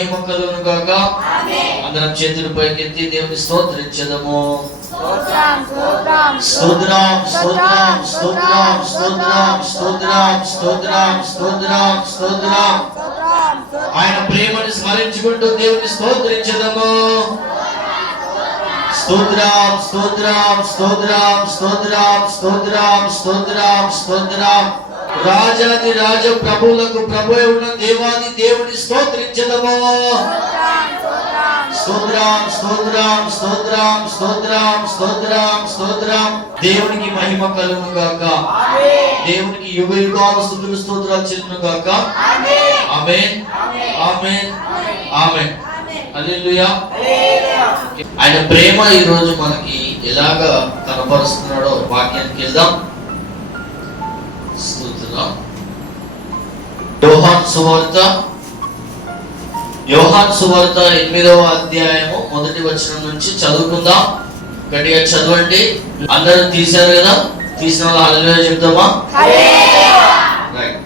మహిమ కలుగును గాక. అందరం చేతులు పైకెత్తి దేవుని స్తోత్రించదము. స్తోత్రం స్తోత్రం స్తోత్రం స్తోత్రం స్తోత్రం స్తోత్రం స్తోత్రం. ఆయన ప్రేమను స్మరించుకుంటూ దేవుని స్తోత్రించదము. స్తోత్రం స్తోత్రం స్తోత్రం స్తోత్రం స్తోత్రం స్తోత్రం స్తోత్రం. రాజాది రాజ ప్రభువులకు ప్రభువే ఉన్న దేవాది దేవుని స్తోత్రించదము. స్తోత్రం స్తోత్రం స్తోత్రం స్తోత్రం స్తోత్రం స్తోత్రం. దేవునికి మహిమ కలుగును గాక. దేవునికి యుగ యుగాలు స్తుతులు స్తోత్రాలు చెల్లును గాక. ఆమేన్ ఆమేన్ ఆమేన్. హల్లెలూయా. ఆయన ప్రేమ ఈ రోజు మనకి ఎలాగా కనపరుస్తున్నాడో వాక్యానికి వెళ్దాం. స్తోత్రం. యోహాను సువార్త 8వ అధ్యాయము 1వ వచనం నుంచి చదువుకుందాం. గట్టిగా చదవండి. అందరూ తీశారు కదా? తీసిన వాళ్ళు హల్లెలూయా చెప్దామా? రైట్.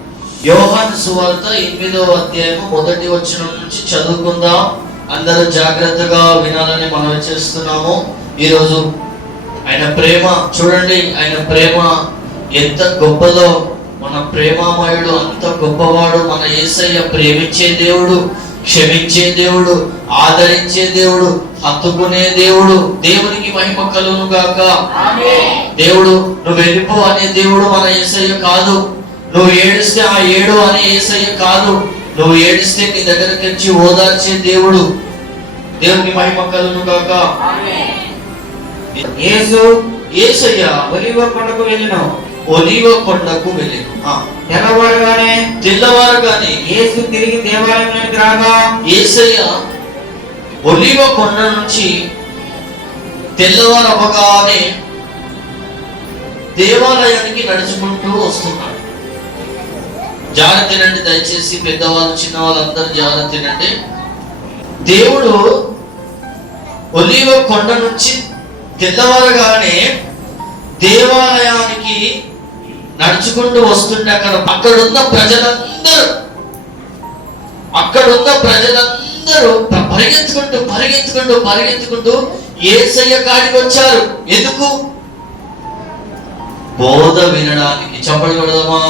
యోహాను సువార్త 8వ అధ్యాయము 1వ వచనం నుంచి చదువుకుందాం. అందరూ జాగ్రత్తగా వినాలని మనం చేస్తున్నాము. ఈరోజు ఆయన ప్రేమ చూడండి. ఆయన ప్రేమ ఎంత గొప్పదో. మన ప్రేమామయుడు అంత గొప్పవాడు. మన యేసయ్య ప్రేమించే దేవుడు, క్షమించే దేవుడు, ఆదరించే దేవుడు, హత్తుకునే దేవుడు. దేవునికి మహిమ కలుగును గాక. దేవుడు నువ్వు వెళ్ళిపో అనే దేవుడు మన యేసయ్య కాదు. నువ్వు ఏడిస్తే ఆ ఏడు అనే యేసయ్య కాదు. నువ్వు ఏడిస్తే నీ దగ్గరికి వచ్చి ఓదార్చే దేవుడు. దేవునికి మహిమ కలుగును గాక. యేసయ్య ఒలీవ కొండకు వెళ్ళిన తెల్లవారగానే యేసు తిరిగి దేవాలయానికి రాగా, యేసయ్య ఒలీవ కొండ నుంచి తెల్లవారవగానే దేవాలయానికి నడుచుకుంటూ వస్తున్నాడు. జాగ్రత్త తినండి దయచేసి. పెద్దవాళ్ళు చిన్నవాళ్ళు అందరూ జాగ్రత్త తినండి. దేవుడు ఒలీవ కొండ నుంచి తెల్లవారగానే దేవాలయానికి నడుచుకుంటూ వస్తుంటే అక్కడున్న ప్రజలందరూ పరిగెత్తుకుంటూ యేసయ్య కాడికి వచ్చారు. ఎందుకు? బోధ వినడానికి. చప్పట్లు కొడదామా?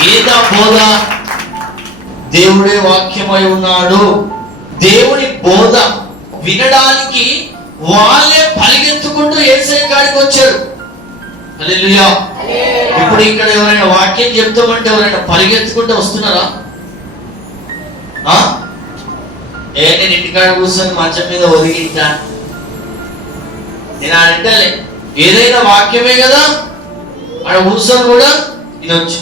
గీత బోధ. దేవుడే వాక్యమై ఉన్నాడు. దేవుని బోధ వినడానికి వాళ్ళే పరిగెత్తుకుంటూ యేసయ్య కాడికి వచ్చారు. హల్లెలూయా. ఇప్పుడు ఇక్కడ ఎవరైనా వాక్యం చెప్తామంటే ఎవరైనా పరిగెత్తుకుంటూ వస్తున్నారా? నేను ఇంటికాడ కూర్చొని మంచం మీద ఒదిగింటా, నేను ఆడింటలే. ఏదైనా వాక్యమే కదా, ఆడ కూర్చొని కూడా వినొచ్చు.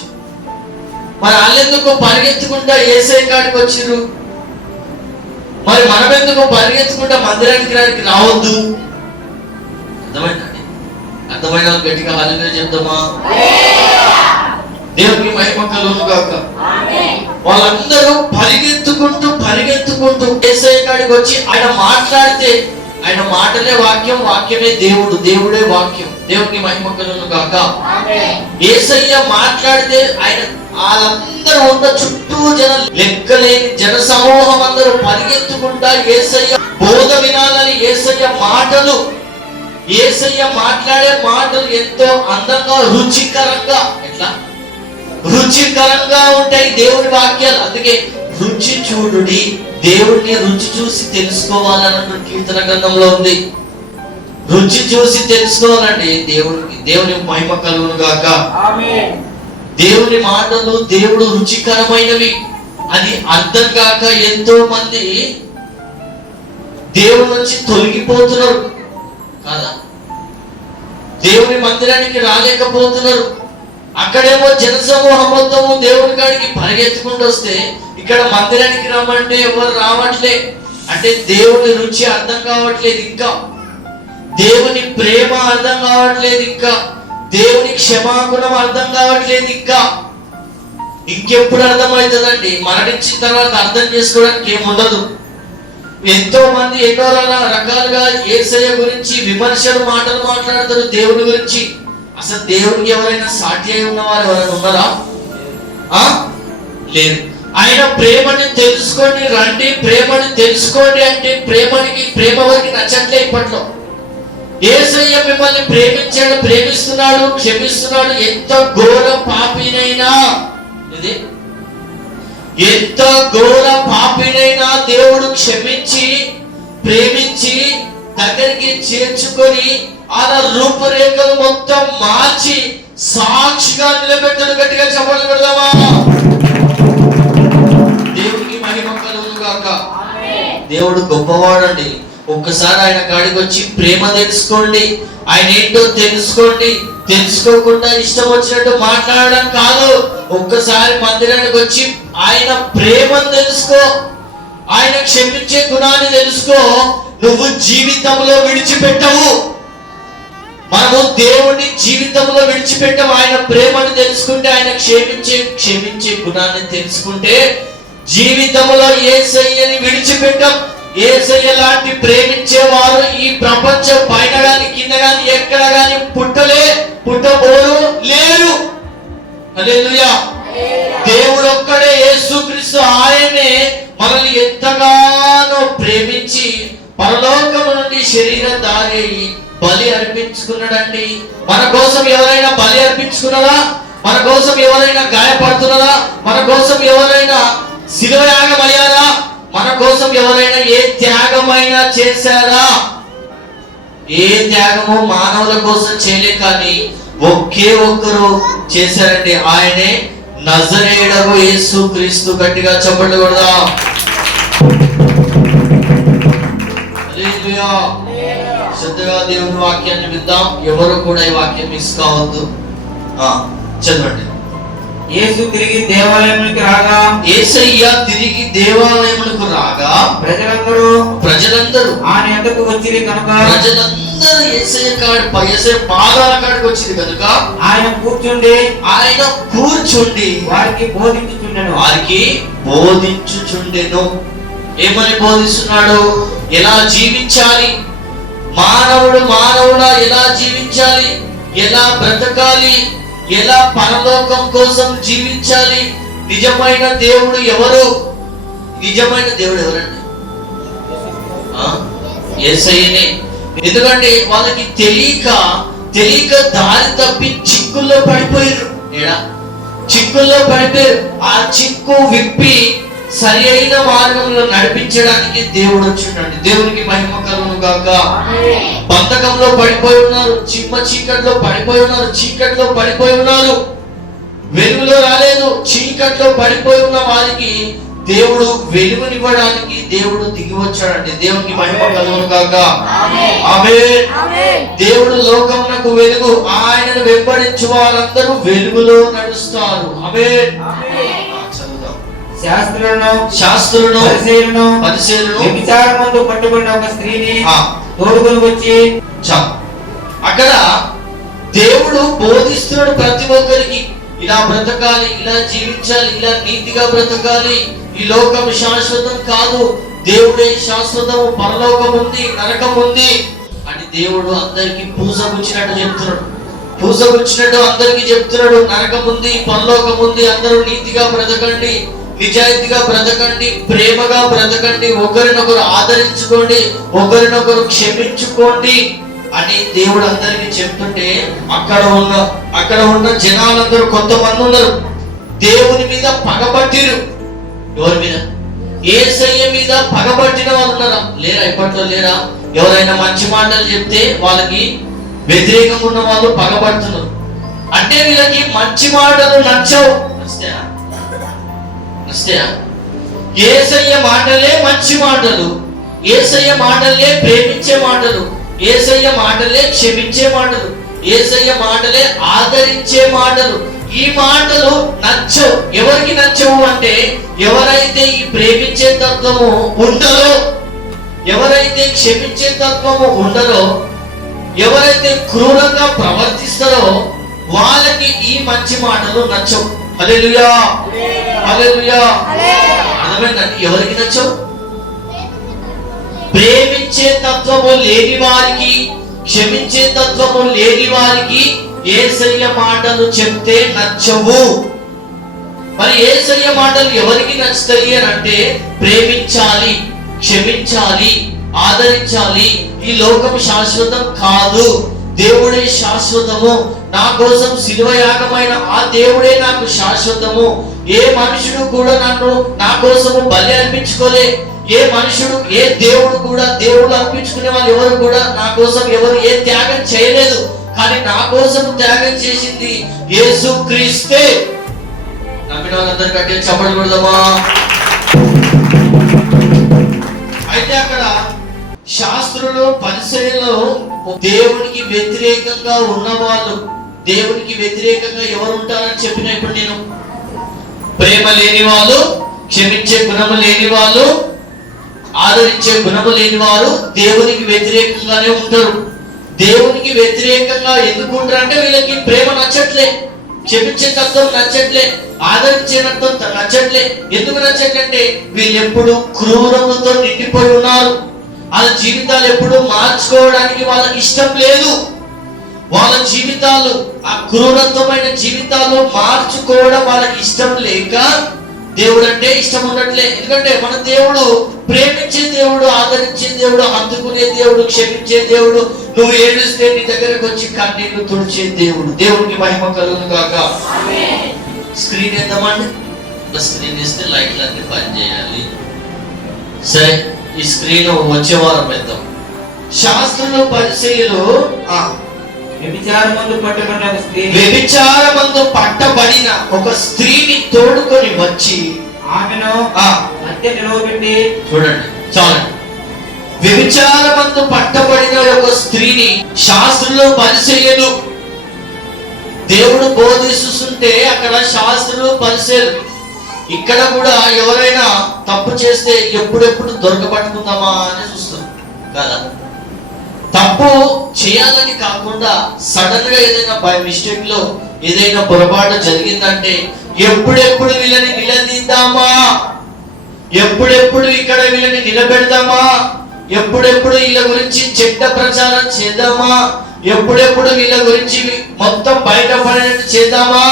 మరి వాళ్ళెందుకు పరిగెత్తుకుంటా యేసయ్య కాడికి వచ్చిర్రు? మరి మనం ఎందుకు పరిగెత్తుకుంటా మందిరానికి రావద్దు? అర్థమైందండి? అర్థమైన గట్టిగా హల్లెలూయా చెప్తామా? దేవునికి మహిమ కలుగును గాక. వాళ్ళందరూ పరిగెత్తుకుంటూ యేసయ్య కాడికి వచ్చి ఆయన మాట్లాడితే ఆయన మాటలే వాక్యం, వాక్యమే దేవుడు, దేవుడే వాక్యం. దేవునికి మహిమ కలుగును గాక. యేసయ్య మాట్లాడితే ఆయన వాళ్ళందరూ ఉన్న చుట్టూ లెక్కలేని జన సమూహం అందరూ పరిగెత్తుకుంటా యేసయ్య బోధ వినాలని. యేసయ్య మాట్లాడే మాటలు ఎంతో అందంగా రుచికరంగా ఉంటాయి దేవుడి వాక్యాలు. అందుకే రుచి చూడుడి, దేవుడిని రుచి చూసి తెలుసుకోవాలన్న కీర్తన గ్రంథంలో ఉంది. రుచి చూసి తెలుసుకోవాలండి దేవుని మహిమ కలుగును గాక. దేవుని మాటలు దేవుడు రుచికరమైనవి అని అర్థం కాక ఎంతో మంది దేవుడి నుంచి తొలగిపోతున్నారు కాదా? దేవుని మందిరానికి రాలేకపోతున్నారు. అక్కడేమో జనసమూహం మొత్తము దేవుని కాడికి పరిగెత్తుకుంటూ వస్తే ఇక్కడ మందిరానికి రమ్మంటే ఎవరు రావట్లే. అంటే దేవుని రుచి అర్థం కావట్లేదు, ఇంకా దేవుని ప్రేమ అర్థం కావట్లేదు, ఇంకా దేవుని క్షమాగుణం అర్థం కావట్లేదు. ఇంకెప్పుడు అర్థమవుతుందండి? మరణించిన తర్వాత అర్థం చేసుకోవడానికి ఏముండదు. ఎంతో మంది ఎన్నో రకాలుగా యేసయ్య గురించి విమర్శలు మాటలు మాట్లాడతారు. దేవుని గురించి అసలు దేవునికి ఎవరైనా సాటి అయి ఉన్నవారు ఎవరైనా ఉన్నారా? లేదు. ఆయన ప్రేమని తెలుసుకోండి రండి, ప్రేమని తెలుసుకోండి అంటే ప్రేమ వరకు నచ్చట్లే ఇప్పట్లో. యేసయ్య మిమ్మల్ని ప్రేమించాడు, ప్రేమిస్తున్నాడు, క్షమిస్తున్నాడు. ఎంత ఘోర పాపినైనా, ఇది ఎంత ఘోర పాపినైనా దేవుడు క్షమించి ప్రేమించి దగ్గరికి చేర్చుకొని అలా రూపురేఖలు మొత్తం మార్చి సాక్షిగా నిలబెట్టడు. గట్టిగా చెప్పలు పెడదామా? దేవునికి మహిమ కలుగును గాక. దేవుడు గొప్పవాడండి. ఒక్కసారి ఆయన కాడికి వచ్చి ప్రేమ తెలుసుకోండి, ఆయన ఏంటో తెలుసుకోండి. తెలుసుకోకుండా ఇష్టం వచ్చినట్టు మాట్లాడడం కాదు. ఒక్కసారి మందిరానికి వచ్చి ఆయన ప్రేమను తెలుసుకో, ఆయన క్షమించే గుణాన్ని తెలుసుకో. నువ్వు జీవితంలో విడిచిపెట్టవు. మనము దేవుని జీవితంలో విడిచిపెట్టము. ఆయన ప్రేమను తెలుసుకుంటే, ఆయన క్షమించే గుణాన్ని తెలుసుకుంటే జీవితంలో యేసయ్యని విడిచిపెట్టం. యేసయ్య లాంటి ప్రేమించేవారు ఈ ప్రపంచం పైన గాని కింద గాని ఎక్కడ గాని పుట్టబోరు లేరు. హల్లెలూయా. దేవుడు ఒక్కడే, యేసుక్రీస్తు. ఆయనే మనల్ని ఎంతగానో ప్రేమించి పరలోకము నుండి శరీరధారి బలి అర్పించుకున్నాడండి. మన కోసం ఎవరైనా బలి అర్పించుకున్నారా? మన కోసం ఎవరైనా గాయపడుతున్నారా? మన కోసం ఎవరైనా శిలువయాగం అయ్యారా? మన కోసం ఎవరైనా ఏ త్యాగమైనా చేశారా? ఏ త్యాగము మానవుల కోసం చేయలే, కానీ ఒకే ఒక్కరు చేశారండి. ఆయనే నజరేయుడగు యేసుక్రీస్తు. గట్టిగా చప్పట్లు కొడదాం. హల్లెలూయా. శ్రద్ధగా దేవుని వాక్యాన్ని విందాం. ఎవరు కూడా ఈ వాక్యం మిస్ కావద్దు. చదవండి. యేసు తిరిగి దేవాలయానికి రాగా, యేసయ్య తిరిగి దేవాలయమునకు రాగా ప్రజలందరూ ఆయన యొద్దకు వచ్చిరి కనుక, ప్రజలందరూ యేసయ్య పాదాల కాడికి వచ్చింది కనుక ఆయన కూర్చుండి వారికి బోధించుచుండెను. ఏమని బోధిస్తున్నాడు? ఎలా జీవించాలి, మానవుడా ఎలా జీవించాలి, ఎలా బ్రతకాలి, ఎలా పరలోకం కోసం జీవించాలి. నిజమైన దేవుడు ఎవరు? నిజమైన దేవుడు ఎవరండి? యేసయ్యనే. ఎందుకంటే వాళ్ళకి తెలియక దారి తప్పి చిక్కుల్లో పడిపోయారు. చిక్కుల్లో పడిపోయారు. ఆ చిక్కు విప్పి సరి అయిన మార్గంలో నడిపించడానికి దేవుడు వచ్చిండండి. దేవునికి మహిమ కలుగును గాక. బంధకంలో పడిపోయి ఉన్నారు, చిమ్మ చీకట్లో పడిపోయి ఉన్నారు, చీకట్లో పడిపోయి ఉన్నారు, వెలుగులో రాలేదు. చీకట్లో పడిపోయి ఉన్న వారికి దేవుడు వెలుగునివ్వడానికి దేవుడు దిగి వచ్చాడండి. దేవునికి మహిమ కలుగును గాక. ఆమేన్. దేవుడు లోకమునకు వెలుగు. ఆయనను వెంబడించు వారందరూ వెలుగులో నడుస్తారు. ఆమేన్. శాస్త్రులను పరిసయ్యులను వ్యభిచారమందు పట్టుబడిన ఒక స్త్రీని తోడుకొని వచ్చి, అక్కడ దేవుడు బోధిస్తున్నాడు ప్రతి ఒక్కరికి. ఇలా బ్రతకాలి, ఇలా జీవించాలి, ఇలా నీతిగా బ్రతకాలి. ఈ లోకం శాశ్వతం కాదు, దేవుడే శాశ్వతము. పరలోకం ఉంది, నరకం ఉంది అని దేవుడు అందరికి పూసగుచ్చినట్టు చెప్తున్నాడు. పూసగుచ్చినట్టు అందరికి చెప్తున్నాడు. నరకం ఉంది, పరలోకం ఉంది. అందరూ నీతిగా బ్రతకండి, నిజాయితీగా బ్రతకండి, ప్రేమగా బ్రతకండి, ఒకరినొకరు ఆదరించుకోండి, ఒకరినొకరు క్షమించుకోండి అని దేవుడు అందరికి చెప్తుంటే అక్కడ ఉన్న జనాలందరూ కొంతమంది ఉన్నారు దేవుని మీద పగబట్టిరు. ఎవరి మీద? యేసయ్య మీద పగబట్టిన వాళ్ళు ఉన్నారా? లేరా? ఇప్పట్లో లేరా? ఎవరైనా మంచి మాటలు చెప్తే వాళ్ళకి వ్యతిరేకంగా ఉన్న వాళ్ళు పగబడుతున్నారు. అంటే వీళ్ళకి మంచి మాటలు నచ్చవు. యేసయ్య మాటలే మంచి మాటలు, యేసయ్య మాటలే ప్రేమించే మాటలు, యేసయ్య మాటలే క్షమించే మాటలు, యేసయ్య మాటలే ఆదరించే మాటలు. ఈ మాటలు నచ్చవు. ఎవరికి నచ్చవు అంటే ఎవరైతే ఈ ప్రేమించే తత్వము ఉండరో, ఎవరైతే క్షమించే తత్వము ఉండరో, ఎవరైతే క్రూరంగా ప్రవర్తిస్తారో వాళ్ళకి ఈ మంచి మాటలు నచ్చవు. హల్లెలూయా, హల్లెలూయా. అర్థమైందండి? ఎవరికి నచ్చవు? ప్రేమించే తత్వము లేని వారికి, క్షమించే తత్వము లేని వారికి యేసయ్య మాటలు చెప్తే నచ్చవు. మరి యేసయ్య మాటలు ఎవరికి నచ్చుతాయి అని అంటే ప్రేమించాలి, క్షమించాలి, ఆదరించాలి. ఈ లోకం శాశ్వతం కాదు, దేవుడే శాశ్వతము. నా కోసం శిలువ యాగమైన ఆ దేవుడే నాకు శాశ్వతము. ఏ మనుషుడు కూడా నా కోసము బలి అర్పించుకోలే. ఏ మనుషుడు, ఏ దేవుడు కూడా, దేవుడు అర్పించుకునే వాళ్ళు ఎవరు కూడా నా కోసం ఎవరు ఏ త్యాగం చేయలేదు. కానీ నా కోసం త్యాగం చేసింది యేసు క్రీస్తే. నమ్మిన వాళ్ళందరూ కట్టే చప్పట్లు కొడదామా? అయితే అక్కడ శాస్త్రులు, పరిసయ్యులు దేవునికి వ్యతిరేకంగా ఉన్నవాళ్ళు, దేవునికి వ్యతిరేకంగా ఎవరు ఉంటారని చెప్పిన ఇప్పుడు నేను, ప్రేమ లేని వాళ్ళు, క్షమించే గుణము లేని వాళ్ళు, ఆదరించే గుణము లేని వారు దేవునికి వ్యతిరేకంగానే ఉంటారు. దేవునికి వ్యతిరేకంగా ఎందుకు ఉంటారు అంటే వీళ్ళకి ప్రేమ నచ్చట్లే, క్షమించే తత్వం నచ్చట్లే, ఆదరించే తత్వం నచ్చట్లే. ఎందుకు నచ్చట్లంటే వీళ్ళు ఎప్పుడు క్రూరములతో నిండిపోయి ఉన్నారు. వాళ్ళ జీవితాలు ఎప్పుడు మార్చుకోవడానికి వాళ్ళకి ఇష్టం లేదు. వాళ్ళ జీవితాలు, ఆ క్రూరత్వమైన జీవితాలు మార్చుకోవడం వాళ్ళకి ఇష్టం లేక దేవుడు అంటే ఇష్టం ఉండట్లే. ఎందుకంటే మన దేవుడు ప్రేమించే దేవుడు, ఆదరించే దేవుడు, హత్తుకునే దేవుడు, క్షమించే దేవుడు. నువ్వు ఏడుస్తే నీ దగ్గరకు వచ్చి కన్నీళ్లు తుడిచే దేవుడు. దేవునికి మహిమ కలుగును గాక. స్క్రీన్ వేద్దామండి. స్క్రీన్ ఇస్తే లైట్లు అన్ని పని చేయాలి. సరే, ఈ స్క్రీన్ వచ్చే వారం పెద్దాం. శాస్త్రులు, పరిసయ్యులు వ్యభిచారమందు పట్టబడిన ఒక స్త్రీని తోడుకొని వచ్చి ఆమెను మధ్య నిలవబెట్టి, చూడండి చాలండి, వ్యభిచారమందు పట్టబడిన ఒక స్త్రీని శాస్త్రులు, పరిసయ్యులు, దేవుడు బోధిస్తుంటే అక్కడ శాస్త్రులు, పరిసయ్యులు, ఇక్కడ కూడా ఎవరైనా తప్పు చేస్తే ఎప్పుడెప్పుడు దొరకబట్టుకుందామా అని చూస్తాం కదా. తప్పు చేయాలని కాకుండా సడన్ గా ఏదైనా బై మిస్టేక్ లో ఏదైనా పొరపాటు జరిగిందంటే ఎప్పుడెప్పుడు వీళ్ళని నిలదీద్దామా, ఎప్పుడెప్పుడు ఇక్కడ వీళ్ళని నిలబెడదామా, ఎప్పుడెప్పుడు వీళ్ళ గురించి చెడ్డ ప్రచారం చేద్దామా, ఎప్పుడెప్పుడు వీళ్ళ గురించి మొత్తం బయటపడేట్టు చేద్దామా.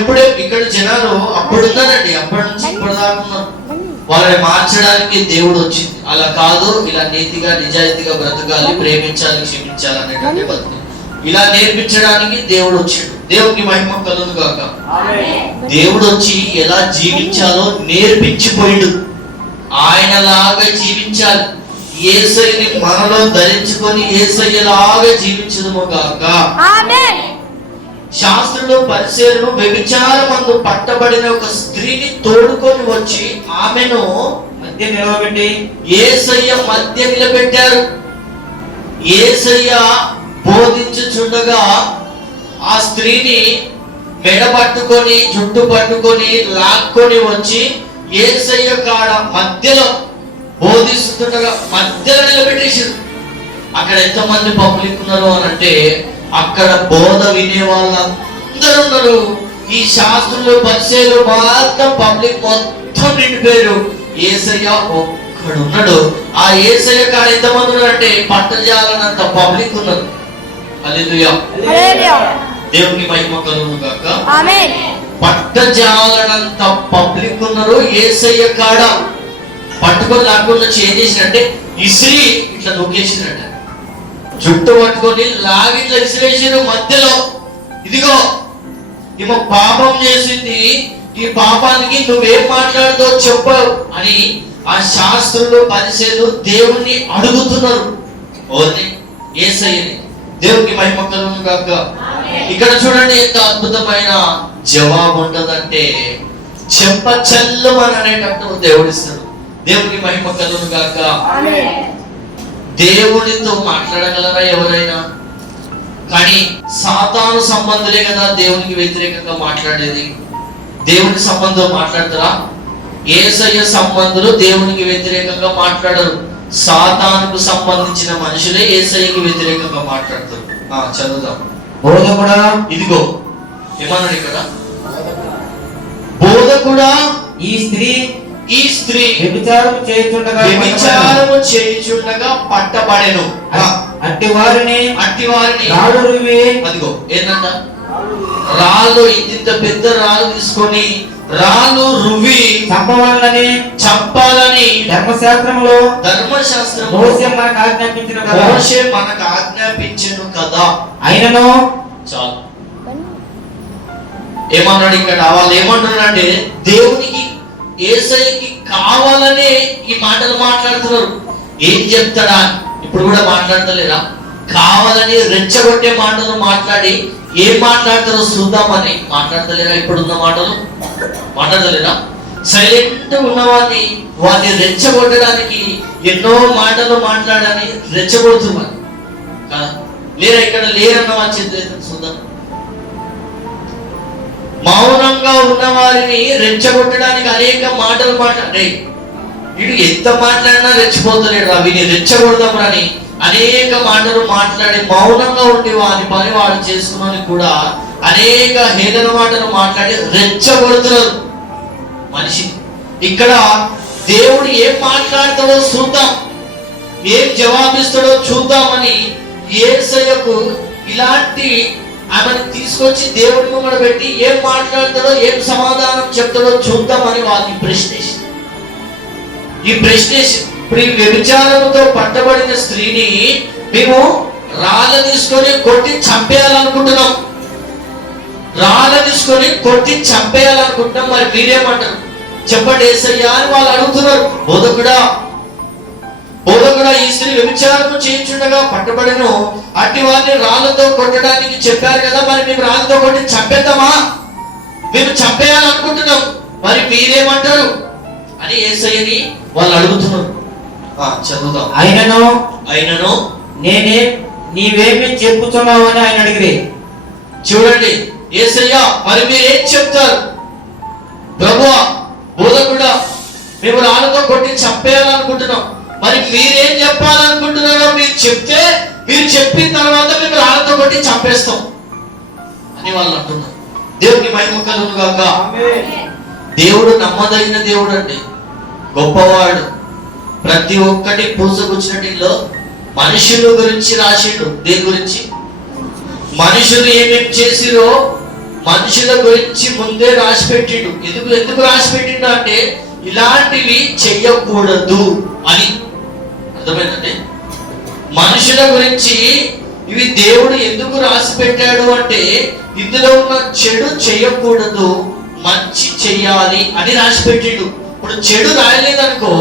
ఇప్పుడే ఇక్కడ జనాలు అప్పుడున్నారండి, అప్పటి నుంచి ఇప్పటిదాకా ఉన్నారు. వాళ్ళని మార్చడానికి దేవుడు వచ్చింది. అలా కాదు, ఇలా నీతిగా నిజాయితీగా బ్రతకాలి, ప్రేమించాలి, క్షమించాలి అనేటువంటి బతుకు ఇలా నేర్పించడానికి దేవుడు వచ్చాడు. దేవునికి మహిమ కలుగును గాక. దేవుడు వచ్చి ఎలా జీవించాలో నేర్పించిపోయాడు. ఆయనలాగా జీవించాలి. యేసయ్యని మనలో ధరించుకొని యేసయ్యలాగా జీవించదుము గాక. శాస్త్రులు, పరిసయ్యులు వ్యభిచారమందు పట్టబడిన ఒక స్త్రీని తోడుకొని వచ్చి ఆమెను మధ్య నిలవబెట్టి యేసయ్య మధ్య నిలబెట్టారు. యేసయ్య బోధించుచుండగా ఆ స్త్రీని మెడ పట్టుకొని, జుట్టు పట్టుకొని, లాక్కొని వచ్చి యేసయ్య కాడ మధ్యలో బోధిస్తుండగా మధ్యలో నిలబెట్టేసారు. అక్కడ ఎంతమంది పబ్లిక్ ఉన్నారు అని అంటే అక్కడ బోధ వినే వాళ్ళందరూ ఉన్నారు. ఈ శాస్త్రులు, పరిసయ్యులు మొత్తం పబ్లిక్ మొత్తం నిండిపోయారు. యేసయ్య ఒక్కడున్నాడు. ఆ యేసయ్య కాడ ఎంతమంది ఉన్నారంటే పట్టజాలనంత పబ్లిక్ ఉన్నారు. హల్లెలూయా, దేవునికి మహిమ కలుగును గాక. పట్టజాలనంత పబ్లిక్ ఉన్నారు. యేసయ్య కాడ పట్టుకొని లాక్కుండా ఏం చేసినట్టే ఇసిరి ఇట్లా నొక్కేసినట్ట, జుట్టు పట్టుకొని లాగి ఇట్లా ఇసిరేసారు మధ్యలో. ఇదిగో ఈమె పాపం చేసింది, ఈ పాపానికి నువ్వేం మాట్లాడుతో చెప్పవు అని ఆ శాస్త్రులు, పరిసయ్యులు దేవుణ్ణి అడుగుతున్నారు. ఓని యేసయ్యని. దేవునికి మహిమ కలుగును గాక. ఇక్కడ చూడండి ఎంత అద్భుతమైన జవాబు ఉంటదంటే చెంపచెల్లుమని అనేటట్టు దేవుడిస్తాడు. దేవునికి మహిమ కలుగును గాక. దేవునితో మాట్లాడగలరా ఎవరైనా? కానీ సాతాను సంబంధులే కదా దేవునికి వ్యతిరేకంగా మాట్లాడేది. దేవుని సంబంధం మాట్లాడతారా? యేసయ్య సంబంధులు దేవునికి వ్యతిరేకంగా మాట్లాడరు. సాతానుకు సంబంధించిన మనుషులే యేసయ్యకి వ్యతిరేకంగా మాట్లాడతారు. చదువుదాం. బోధకుడా, ఇదిగో ఏమన్నాడు ఇక్కడ, బోధకుడా ఈ స్త్రీ వ్యభిచారము చేయుచుండగా పట్టబడెను. అట్టి వారిని అదిగో ఏంటంట, రాళ్ళు ఇంత పెద్ద రాళ్ళు తీసుకొని రాళ్ళు రువి చంపాలని ధర్మశాస్త్రములో మోషే మనకు ఆజ్ఞాపించెను కదా. అయినను చాలు. ఏమన్నాడు ఇక్కడ? వాళ్ళు ఏమంటున్నారంటే దేవునికి యేసయ్యకి కావాలనే ఈ మాటలు మాట్లాడుతున్నారు. ఏం చెప్తాడా ఇప్పుడు కూడా మాట్లాడతలేరా? కావాలని రెచ్చగొట్టే మాటలు మాట్లాడి ఏం మాట్లాడతారో చూద్దామని మాట్లాడతలేరా? ఇప్పుడున్న మాటలు మాట్లాడతలేరా? సైలెంట్ ఉన్నవాడిని వాడిని రెచ్చగొట్టడానికి ఎన్నో మాటలు మాట్లాడని రెచ్చగొడుతున్నారు కదా. లేరా? ఇక్కడ లేరన్న వాడి చేతి చూద్దాం. మౌనంగా ఉన్న వారిని రెచ్చగొట్టడానికి అనేక మాటలు మాట్లాడే వీడు ఎంత మాట్లాడినా రెచ్చిపోతలేడు రా, వీడిని రెచ్చగొడదాం అని అనేక మాటలు మాట్లాడి మౌనంగా ఉండి వారి పని వాడు చేసుకుని కూడా అనేక హేళన మాటలు మాట్లాడి రెచ్చగొడుతున్నారు మనిషి. ఇక్కడ దేవుడు ఏం మాట్లాడతాడో చూద్దాం, ఏం జవాబిస్తాడో చూద్దామని యేసయ్యకు ఇలాంటి ఆమెను తీసుకొచ్చి దేవుడి ముంగడ పెట్టి ఏం మాట్లాడతాడో ఏం సమాధానం చెప్తాడో చూద్దామని వాళ్ళని ప్రశ్నించి ఈ ప్రశ్నించి ఇప్పుడు ఈ వ్యభిచారంతో పట్టబడిన స్త్రీని మేము రాళ్ళ తీసుకొని కొట్టి చంపేయాలనుకుంటున్నాం. రాళ్ళ తీసుకొని కొట్టి చంపేయాలనుకుంటున్నాం. మరి మీరేమంటారు చెప్పండి యేసయ్యా అని వాళ్ళు అడుగుతున్నారు. బోధకుడా ఈ స్త్రీ వ్యభిచారం చేయించుండగా పట్టబడిను, అట్టి వారిని రాళ్ళతో కొట్టడానికి చెప్పారు కదా, మరి మేము రాళ్ళతో కొట్టి చంపేద్దామా? మేము చంపేయాలనుకుంటున్నాం, మరి మీరేమంటారు అని యేసయ్యని వాళ్ళు అడుగుతున్నారు. చదువుతాం. అయినను నీవేమి చెప్పుతున్నావు అని ఆయన అడిగిరి. చూడండి యేసయ్యా మరి మీరేం చెప్తారు? ప్రభువా బోధకుడా మేము రాళ్ళతో కొట్టి చంపేయాలనుకుంటున్నాం, మరి మీరేం చెప్పాలనుకుంటున్నారో మీరు చెప్తే, మీరు చెప్పిన తర్వాత మేము రాళ్ళతో కొట్టి చంపేస్తాం అని వాళ్ళు అంటున్నారు. దేవునికి మహిమ కలుగును గాక. దేవుడు నమ్మదగిన దేవుడు అండి, గొప్పవాడు. ప్రతి ఒక్కటి పూసగుచ్చినటిలో మనుషుల గురించి రాసిండు. దేని గురించి? మనుషులు ఏమేమి చేసిరో మనుషుల గురించి ముందే రాసి పెట్టిండు. ఎందుకు రాసి పెట్టిండు అంటే ఇలాంటివి చెయ్యకూడదు అని. అర్థమైందండి? మనుషుల గురించి ఇవి దేవుడు ఎందుకు రాసి పెట్టాడు అంటే ఇందులో ఉన్న చెడు చెయ్యకూడదు, మంచి చెయ్యాలి అని రాసి పెట్టిండు. ఇప్పుడు చెడు రాయలేదనుకో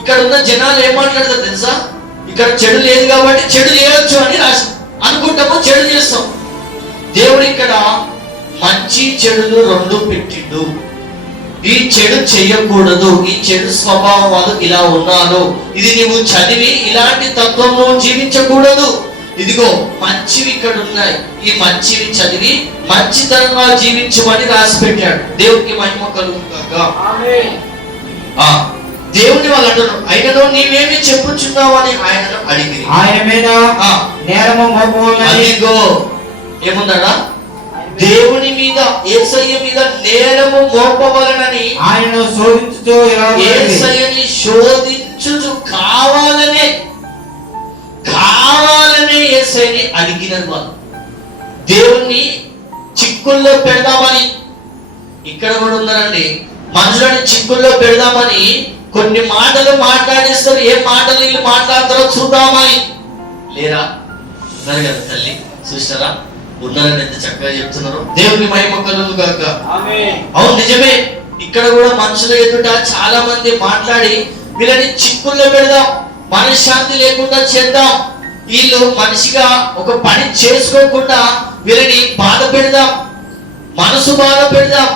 ఇక్కడ ఉన్న జనాలు ఏం మాట్లాడతారు తెలుసా? ఇక్కడ చెడు లేదు కాబట్టి చెడు చేయొచ్చు అని రాసి అనుకుంటాము, చెడు చేస్తాం. దేవుడు ఇక్కడ మంచి చెడులు రెండు పెట్టిండు. ఈ చెడు చెయ్యకూడదు, ఈ చెడు స్వభావం వాళ్ళు ఇలా ఉన్నారు, ఇది నువ్వు చదివి ఇలాంటి తత్వంలో జీవించకూడదు. ఇదిగో మంచివి ఇక్కడ ఉన్నాయి, ఈ మంచివి చదివి మంచితనంగా జీవించమని రాసి పెట్టాడు. దేవునికి మహిమ కలుగుగాక. దేవుని వాళ్ళు అంటారు అయినను నీవేమి చెప్పుచున్నావు అని ఆయనను అడిగి ఆయన మీద నేరము మోపవలెనని. ఏముందడా? దేవుని మీద యేసయ్య మీద నేరము మోపవలనని ఆయనను శోధించుచు యేసయ్యని శోధించుచు కావాలనే యేసయ్యని అడిగినారు వాళ్ళు. దేవుణ్ణి చిక్కుల్లో పెడదామని ఇక్కడ కూడా ఉన్నారండి. మనుషులని చిక్కుల్లో పెడదామని కొన్ని మాటలు మాట్లాడిస్తారు. ఏ మాటలు వీళ్ళు మాట్లాడతారో చూద్దామని. లేరా? ఉన్నారు కదా తల్లి, చూస్తారా? ఉన్నారని ఎంత చక్కగా చెప్తున్నారు. దేవుని మహిమ కలుగును గాక. అవును నిజమే. ఇక్కడ కూడా మనుషుల ఎదుట చాలా మంది మాట్లాడి వీళ్ళని చిక్కుల్లో పెడదాం, మనశ్శాంతి లేకుండా చేద్దాం, వీళ్ళు మనిషిగా ఒక పని చేసుకోకుండా వీళ్ళని బాధ పెడదాం, మనసు బాధ పెడదాం,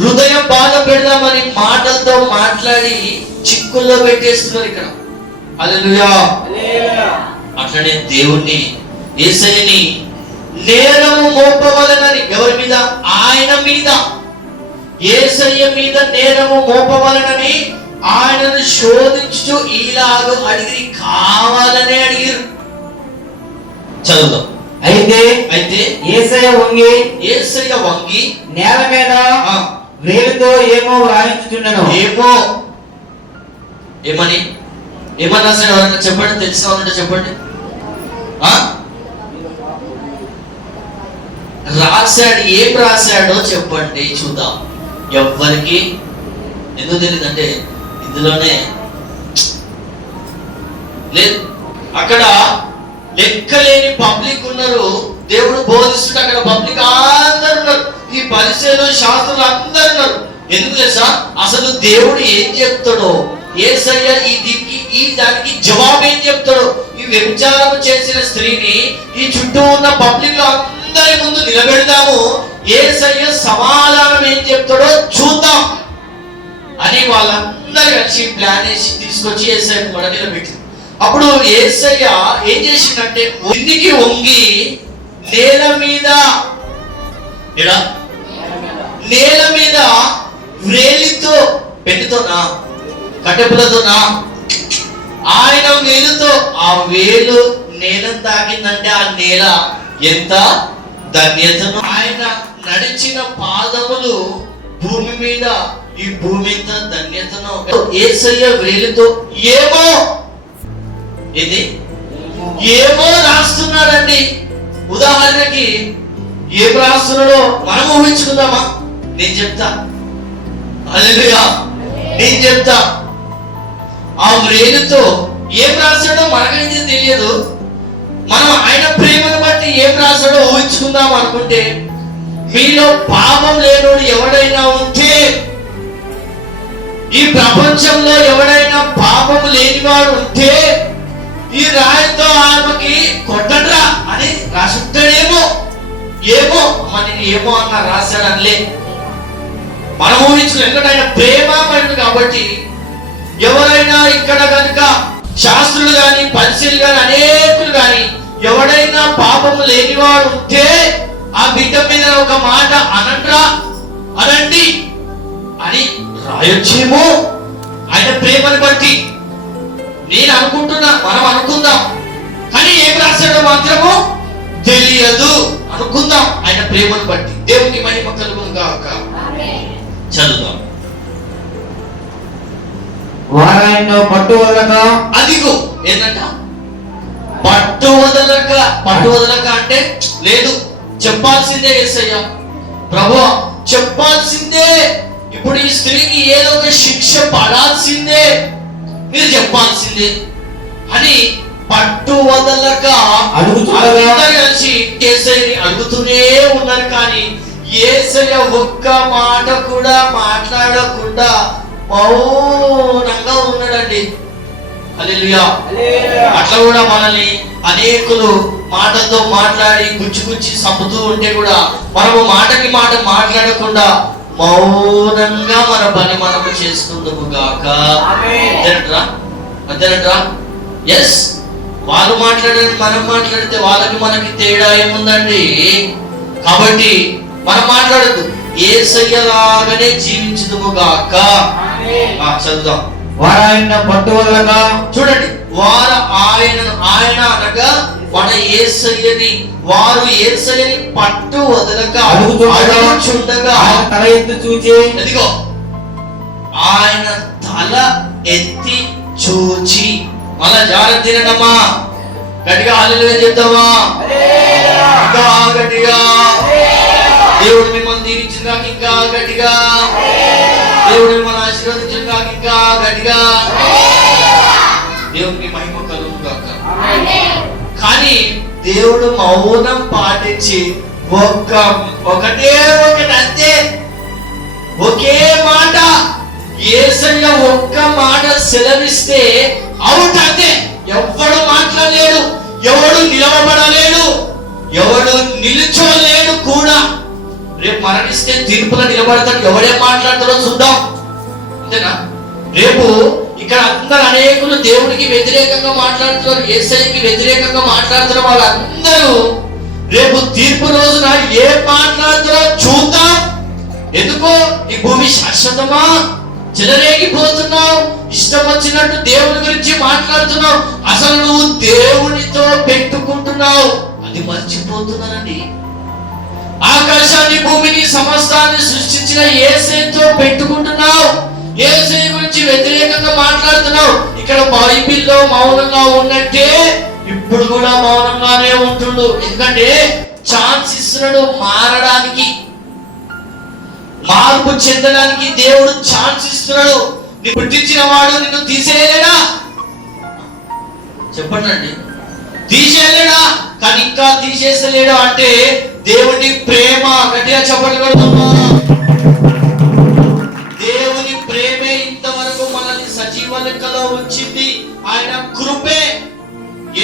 హృదయం బాధ పెడదామని మాటలతో మాట్లాడి చిక్కుల్లో పెట్టేస్తున్నారు ఇక్కడ. హల్లెలూయా. అట్లనే దేవుణ్ణి యేసయ్యని నేరము మోపవలనని ఎవరి మీద? ఆయన మీద. యేసయ్య మీద నేరము మోపవలనని ఆయనను శోధించు ఇలాగ అడిగి కావాలనే అడిగారు. చదువుదాం. అయితే యేసయ్య వంగి నేల మీద వేలుతో ఏమో వ్రాయించుచుండెను. ఏమని రాశాడు? ఎవరైనా చెప్పండి, తెలిసిన వాళ్ళంటే చెప్పండి. రాశాడు, ఏం రాశాడో చెప్పండి చూద్దాం. ఎవ్వరికి ఎందుకు తెలియదు అంటే ఇందులోనే లేదు. అక్కడ లెక్కలేని పబ్లిక్ ఉన్నారు. దేవుడు బోధిస్తుంటే అక్కడ పబ్లిక్ అందరు ఉన్నారు. ఈ పరిచయలు శాస్త్రులు అందరు ఉన్నారు. ఎందుకు తెలుసా? అసలు దేవుడు ఏం చెప్తాడో, యేసయ్య ఈ దానికి జవాబు ఏం చెప్తాడో, ఈ వ్యభిచారం చేసిన స్త్రీని ఈ చుట్టూ ఉన్న పబ్లిక్ లో అందరి ముందు నిలబెడదాము, యేసయ్య సమాధానం ఏం చెప్తాడో చూద్దాం అని వాళ్ళందరూ కలిసి ప్లాన్ వేసి తీసుకొచ్చి యేసయ్య కూడా నిలబెట్టింది. అప్పుడు యేసయ్య ఏం చేసిందంటే కిందికి వంగి నేల మీద వేలితో పెట్టుతోనా కట్టెపులతోనా ఆయన వేలుతో ఆ వేలు నేల తాకిందంటే ఆ నేల ఎంత ధన్యతను, ఆయన నడిచిన పాదములు భూమి మీద ఈ భూమి ఎంత ధన్యతను. యేసయ్య వేలుతో ఏమో ఏమో రాస్తున్నాడండి. ఉదాహరణకి ఏం రాస్తున్నాడో మనం ఊహించుకుందామా? నేను చెప్తా, హల్లెలూయా, నేను చెప్తా. ఆ వ్రేలుతో ఏం రాశాడో మనకైతే తెలియదు. మనం ఆయన ప్రేమను బట్టి ఏం రాశాడో ఊహించుకుందాం అనుకుంటే, మీలో పాపం లేనోడు ఎవడైనా ఉంటే, ఈ ప్రపంచంలో ఎవడైనా పాపం లేనివాడు ఉంటే ఈ రాయితో ఆమెకి కొట్టడ్రా అని రాసుంటాడేమో. ఏమో మనకి ఏమో అన్న రాశాడనిలే మనం ఊహించుకున్నాం. ఎందుకంటే ఆయన ప్రేమమయుడు కాబట్టి. ఎవరైనా ఇక్కడ కనుక శాస్త్రులు గాని పరిశీలు గాని అనేకులు గాని ఎవడైనా పాపము లేనివాడు ఉంటే ఆ బిడ్డ మీద ఒక మాట అనండి అని రాయొచ్చేమో ఆయన ప్రేమను బట్టి. నేను అనుకుంటున్నా, మనం అనుకుందాం, కానీ ఏం రాశాడో మాత్రము తెలియదు. అనుకుందాం ఆయన ప్రేమను బట్టి. దేవునికి మహిమ కలుగును గాక. చదువుదాం. వారాయనను పట్టు వదలక, అదిగో ఏంటంట పట్టు వదలక అంటే లేదు, చెప్పాల్సిందే యేసయ్య ప్రభువా, చెప్పాల్సిందే. ఇప్పుడు ఈ స్త్రీకి ఏదో ఒక శిక్ష పడాల్సిందే, మీరు చెప్పాల్సిందే అని పట్టు వదలక కలిసి యేసయ్యని అడుగుతూనే ఉన్నారు. కానీ యేసయ్య ఒక్క మాట కూడా మాట్లాడకుండా మౌనంగా ఉన్నాడండి. హల్లెలూయా. అట్లా కూడా మనల్ని అనేకులు మాటతో మాట్లాడి గుచ్చి సంపుతూ ఉంటే కూడా మనము మాటకి మాట మాట్లాడకుండా మౌనంగా మన పని మనము చేసుకుందాము గాక. అంతేనట్రా? ఎస్, వాళ్ళు మాట్లాడారు, మనం మాట్లాడితే వాళ్ళకి మనకి తేడా ఏముందండి? కాబట్టి మనం మాట్లాడద్దు, యేసయ్యలాగానే జీవించుదుము గాక. చదువుదాం. వారాయన పట్టు వదలక, చూడండి, ఆయన అనగా మన యేసయ్యని, వారు యేసయ్యని పట్టు వదలక అడుగుచుండగా తల ఎత్తి చూచి, ఎదిగో ఆయన తల ఎత్తి చూచి, మళ్ళా జాగ్రత్త తినడమ్మా, గట్టిగా హల్లెలూయా చెప్తామా, ఇంకా గట్టిగా. దేవుడు మిమ్మల్ని దీవించిన ఇంకా గట్టిగా, దేవుడు మిమ్మల్ని ఆశీర్వదించిన ఇంకా గట్టిగా. దేవుడికి మహిమ కలుగును గాక. కానీ దేవుడు మౌనం పాటించి ఒకటే అంతే, ఒకే మాట, యేసయ్య ఒక్క మాట సెలవిస్తే అవుట్ అంతే. ఎవడు మాట్లాడలేడు, ఎవడు నిలవబడలేడు, ఎవడు నిలుచోలేడు కూడా. రేపు మరణిస్తే తీర్పులో నిలబడతాడు, ఎవడేం మాట్లాడతాడో చూద్దాం, అంతేనా? రేపు ఇక్కడ అందరు అనేకులు దేవుడికి వ్యతిరేకంగా మాట్లాడుతున్నారు, యేసయ్యకి వ్యతిరేకంగా మాట్లాడుతున్నారు. వాళ్ళందరూ రేపు తీర్పు రోజున ఏం మాట్లాడుతారో చూద్దాం. ఎందుకో ఈ భూమి శాశ్వతమా? చెలరేగిపోతున్నావు, ఇష్టం వచ్చినట్టు దేవుని గురించి మాట్లాడుతున్నావు, అసలు నువ్వు దేవునితో పెట్టుకుంటున్నావు, అది మర్చిపోతున్నానండి. ఆకాశాన్ని భూమిని సమస్తాన్ని సృష్టించిన యేసయ్యతో పెట్టుకుంటున్నావు, యేసయ్య గురించి వ్యతిరేకంగా మాట్లాడుతున్నావు. ఇక్కడ బైబిల్లో మౌనంగా ఉన్నట్టే ఇప్పుడు కూడా మౌనంగానే ఉంటుండు. ఎందుకంటే ఛాన్స్ ఇస్తున్నాడు మారడానికి. మార్పు చెందడానికి దేవుడు ఛాన్స్ ఇస్తున్నాడు. నిన్ను పుట్టించిన వాడు నిన్ను తీసేయలేడా? చెప్పండి అండి, తీసేయలేడా? కానీ ఇంకా తీసేసలేడా అంటే దేవుని ప్రేమ. గట్టిగా చెప్పండి కొడతామా? దేవుని ప్రేమే ఇంతవరకు మనల్ని సజీవ లెక్కలో ఉంచింది. ఆయన కృపే.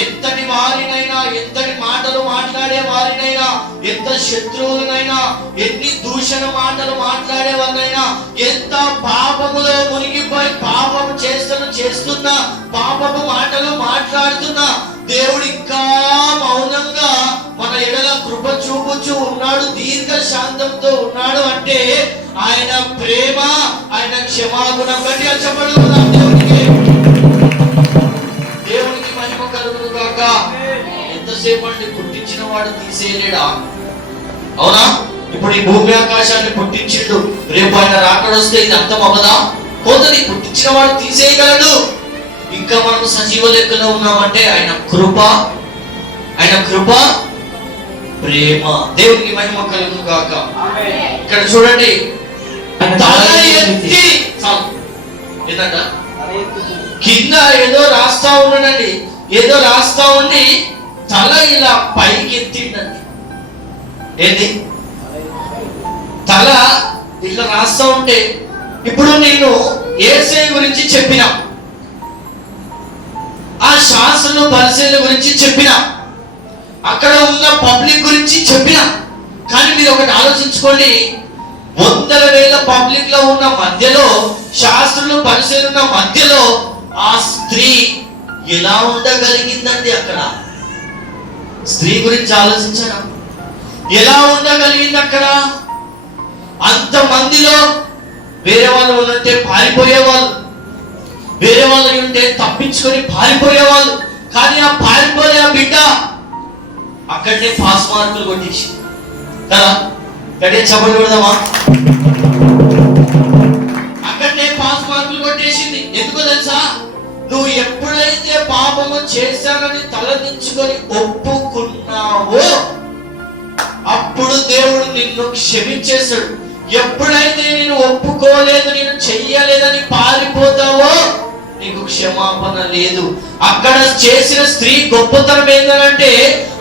ఎంతటి వారినైనా, ఎంతటి మాటలు మాట్లాడే వారినైనా, ఎంత శత్రువులనైనా, ఎన్ని దూషణ మాటలు మాట్లాడే వారినైనా, ఎంత పాపములో మునిగిపోయి పాపం చేస్తున్నా, పాపము మాటలు మాట్లాడుతున్నా, దేవుడు ఇంకా మౌనంగా మన ఎడల కృప చూపుచూ ఉన్నాడు, దీర్ఘ శాంతంతో ఉన్నాడు. అంటే ఆయన ప్రేమ, ఆయన క్షమాగుణం. గట్టిగా చెప్పగలుగుతాం దేవునికి. దేవునికి మహిమ కలుగును గాక. ఎంతసేపు అండి, పుట్టించిన వాడు తీసేయలేడా? అవునా? ఇప్పుడు ఈ భూమి ఆకాశాన్ని పుట్టించిండు, రేపు ఆయన రాకడొస్తే ఇది అంతం అవ్వదా? పోతుంది. పుట్టించిన వాడు తీసేయగలడు. ఇంకా మనం సజీవ లెక్కలో ఉన్నామంటే ఆయన కృప, ఆయన కృప, ప్రేమ. దేవునికి మహిమ కలుగును గాక. ఇక్కడ చూడండి, తల ఎత్తి ఏంటంట, కింద ఏదో రాస్తా ఉన్నాడండి, ఏదో రాస్తా ఉండి తల ఇలా పైకి ఎత్తిండండి. ఏంది? తల ఇట్లా రాస్తా ఉంటే, ఇప్పుడు నేను యేసయ్య గురించి చెప్పిన, ఆ శాస్త్రులు పరిశీలన గురించి చెప్పిన, అక్కడ ఉన్న పబ్లిక్ గురించి చెప్పిన. కానీ మీరు ఒకటి ఆలోచించుకోండి, 100,000 పబ్లిక్ లో ఉన్న మధ్యలో, శాస్త్రులు పరిశీలన మధ్యలో ఆ స్త్రీ ఎలా ఉండగలిగిందండి? అక్కడ స్త్రీ గురించి ఆలోచించారా? ఎలా ఉండగలిగింది అక్కడ? అంత మందిలో వేరే వాళ్ళు ఉంటే పారిపోయేవాళ్ళు, వేరే వాళ్ళు ఉంటే తప్పించుకొని పారిపోయేవాళ్ళు. కానీ ఆ పారిపోయే ఆ బిడ్డ అక్కడనే పాస్ మార్కులు కొట్టేసి కదా. గట్టిగా చెప్పలు కొడదామా? అక్కడనే పాస్ మార్కులు కొట్టేసింది. ఎందుకో తెలుసా? నువ్వు ఎప్పుడైతే పాపము చేశానని తలదించుకొని ఒప్పుకున్నావో అప్పుడు దేవుడు నిన్ను క్షమించేశాడు. ఎప్పుడైతే నేను ఒప్పుకోలేదు, నేను చెయ్యలేదని పారిపోతావో నీకు క్షమాపణ లేదు. అక్కడ చేసిన స్త్రీ గొప్పతనం ఏంటంటే,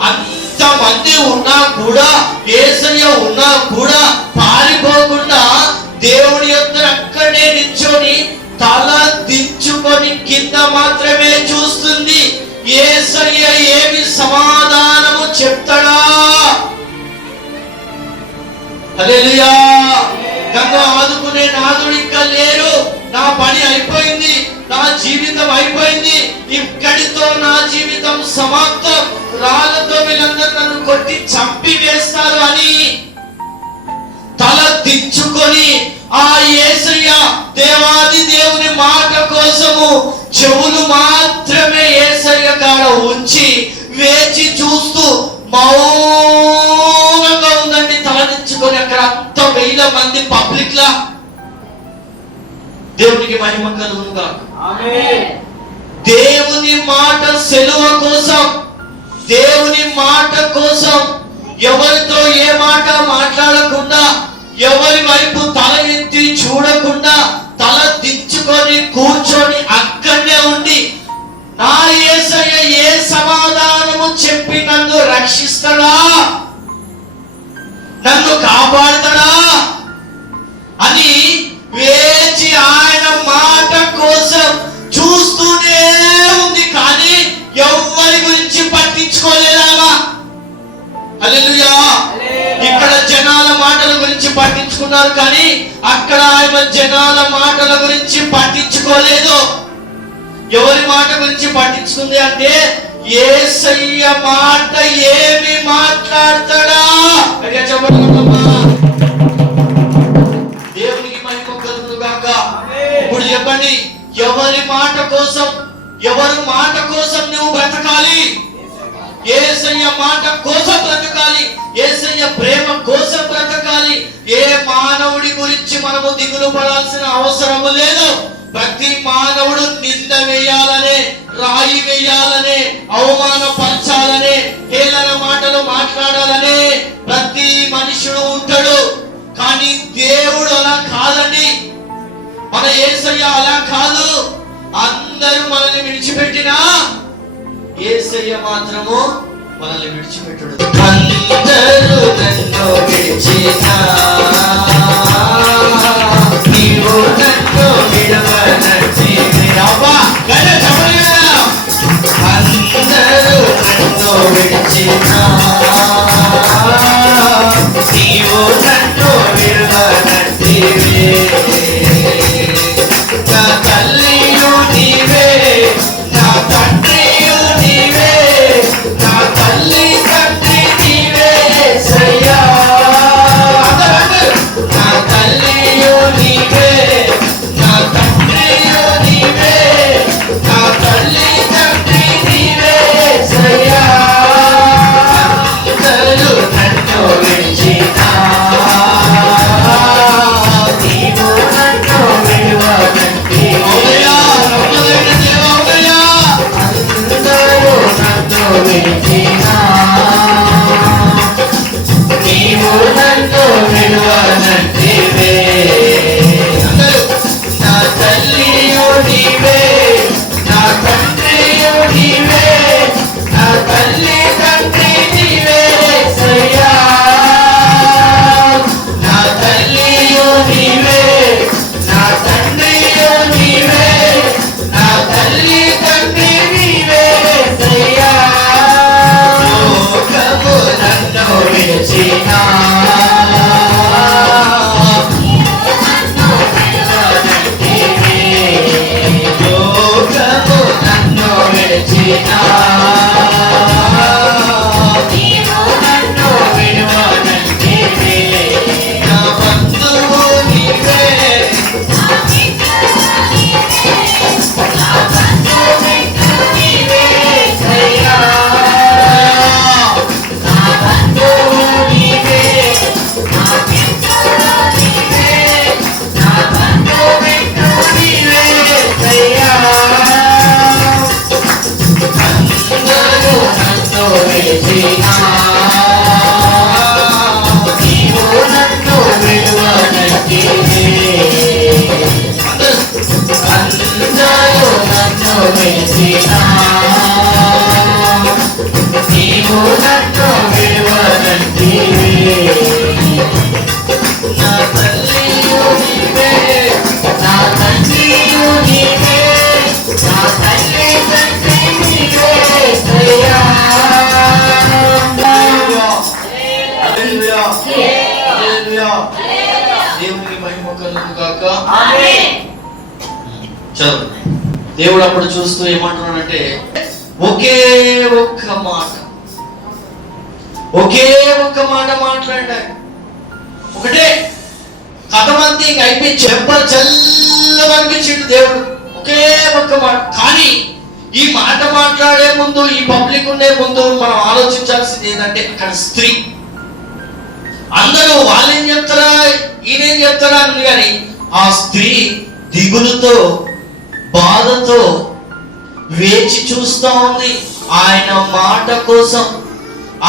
అంతమంది ఉన్నా కూడా, యేసయ్య ఉన్నా కూడా పారిపోకుండా దేవుడి యొక్క అక్కడే నిల్చొని తల దించుకొని కింద మాత్రమే చూస్తుంది. యేసయ్య ఏమి సమాధానము చెప్తాడా? హల్లెలూయా. నన్ను ఆదుకునే నాదుడు ఇంకా లేరు, నా పని అయిపోయింది, నా జీవితం అయిపోయింది, ఇక్కడితో నా జీవితం సమాప్తం, రాళ్ళతో వీళ్ళందరూ నన్ను కొట్టి చంపి వేస్తారు అని తల దించుకొని ఆ యేసయ్య దేవాది దేవుని మాట కోసము చెవులు మాత్రమే యేసయ్య కాడ ఉంచి వేచి చూస్తూ మౌనంగా ఉందండి. తలదించుకొని అక్కడ అంత 1000 మంది పబ్లిక్ లా. దేవునికి మహిమ కలుగును గాక. ఆమేన్. దేవుని మాట సెలవు కోసం, దేవుని మాట కోసం ఎవరితో ఏ మాట మాట్లాడకుండా, ఎవరి వైపు తల ఎత్తి చూడకుండా, తల దించుకొని కూర్చొని అక్కడనే ఉండి, నా యేసయ్య ఏ సమాధానము చెప్పి నన్ను రక్షిస్తాడా, నన్ను కాపాడుతాడా అని వేచి ఆయన మాట కోసం చూస్తూనే ఉంది. కానీ ఎవరి గురించి పట్టించుకోలేదా? హల్లెలూయా. ఇక్కడ జనాల మాటల గురించి పట్టించుకున్నారు, కానీ అక్కడ ఆయన జనాల మాటల గురించి పట్టించుకోలేదు. ఎవరి మాట గురించి పట్టించుకుంది అంటే, యేసయ్య మాట ఏమి మాట్లాడతాడా? దేవునికి మహిమ కలుగును గాక. ఇప్పుడు చెప్పండి, ఎవరి మాట కోసం, ఎవరి మాట కోసం నువ్వు బ్రతకాలి? యేసయ్య మాట కోసం బ్రతకాలి, యేసయ్య ప్రేమ కోసం బ్రతకాలి. ఏ మానవుడి గురించి మనము దిగులు పడాల్సిన అవసరము లేదు. ప్రతి మానవుడు నింద వేయాలనే, రాయి వేయాలనే, అవమానపరచాలనే, హేళన మాటలు మాట్లాడాలనే ప్రతి మనుషుడు ఉంటాడు. కానీ దేవుడు అలా కాదండి. మన యేసయ్య అలా కాదు. అందరూ మనల్ని విడిచిపెట్టినా యేసయ్య మాత్రము మనల్ని విడిచిపెట్టడు. అందరూ నన్ను విడిచినా నీవు నన్ను విడవనట్టివి. అబ్బా గట్టిగా చెప్పండి కదా. అందరూ నన్ను విడిచినా నీవు నన్ను విడవనట్టివి. నా తల్లియు నీవే, నా తండ్రియు నీవే, నా తల్లి తండ్రి నీవే యేసయ్యా. నా తల్లియు నీవే, నా తండ్రియు నీవే, నా తల్లి తండ్రి నీవే యేసయ్యా. అందరూ నన్ను విడిచినా నీవు నన్ను విడువనంటివి. అవునయ్యా, నమ్మదగిన దేవా, అవునయ్యా. అందరూ నన్ను విడిచినా నీవు నన్ను విడువనంటివే. అందరూ నా తల్లియు నీవే, నా తండ్రియు నీవే, నా తల్లి తండ్రి నీవే యేసయ్యా. నా తల్లియు నీవే, నా తండ్రియు నీవే, నా తల్లి తండ్రి నీవే యేసయ్యా. లోకము నన్ను విడిచినా లోకము నన్ను విడిచినా నీవు నన్ను విడువనంటివి. నా బంధువు నీవే, నా బంధువు నీవే యేసయ్యా. నా బంధువు నీవే, నా మిత్రుడు నీవే, నా బంధువు నీవే యేసయ్యా. అందరూ నన్ను విడిచినా నీవు నన్ను విడువనంటివి. అందరూ నన్ను విడిచినా నీవు నన్ను విడువనంటివి. నా తల్లియు నీవే, నా తండ్రియు నీవే, నా తల్లి తండ్రి నీవే యేసయ్యా. హల్లెలూయా, హల్లెలూయా. దేవునికి మహిమ కలుగును గాక. చదువు. దేవుడు అప్పుడు చూస్తూ ఏమంటున్నాడంటే, ఒకే ఒక్క మాట, ఒకే ఒక్క మాట మాట్లాడాడు. ఒకటే కథమంతా ఇంక అయిపోయి చెప్పలు చల్లమనిపించిండు దేవుడు. ఒకే ఒక్క మాట. కానీ ఈ మాట మాట్లాడే ముందు, ఈ పబ్లిక్ ఉండే ముందు మనం ఆలోచించాల్సింది ఏంటంటే, అక్కడ స్త్రీ. అందరూ వాళ్ళేం చెప్తారా, ఈయనేం చెప్తారా అని, కానీ ఆ స్త్రీ దిగులుతో, బాధతో వేచి చూస్తా ఉంది ఆయన మాట కోసం,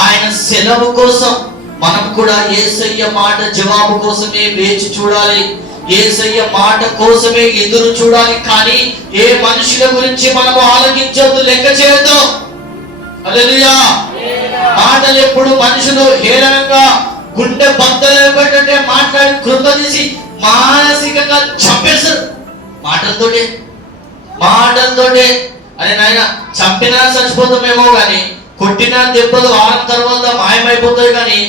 ఆయన సెలవు కోసం. మనం కూడా యేసయ్య మాట జవాబు కోసమే వేచి చూడాలి, యేసయ్య మాట కోసమే ఎదురు చూడాలి. కానీ ఏ మనుషుల గురించి మనం ఆలోచించొద్దు, లెక్క చేయొద్దు. హల్లెలూయా. మాటలు ఎప్పుడు మనుషులు హేళనంగా గుండె బద్దలైపోయేటట్టే మాట్లాడి కృంగదీసి మానసికంగా చంపేస్తారు మాటలతోటే, మాటలతోటే. అరే నాయన, చంపినా చచ్చిపోతామేమో కానీ, కొట్టినా దెబ్బలు వారం తర్వాత మాయమైపోతాయి. కానీ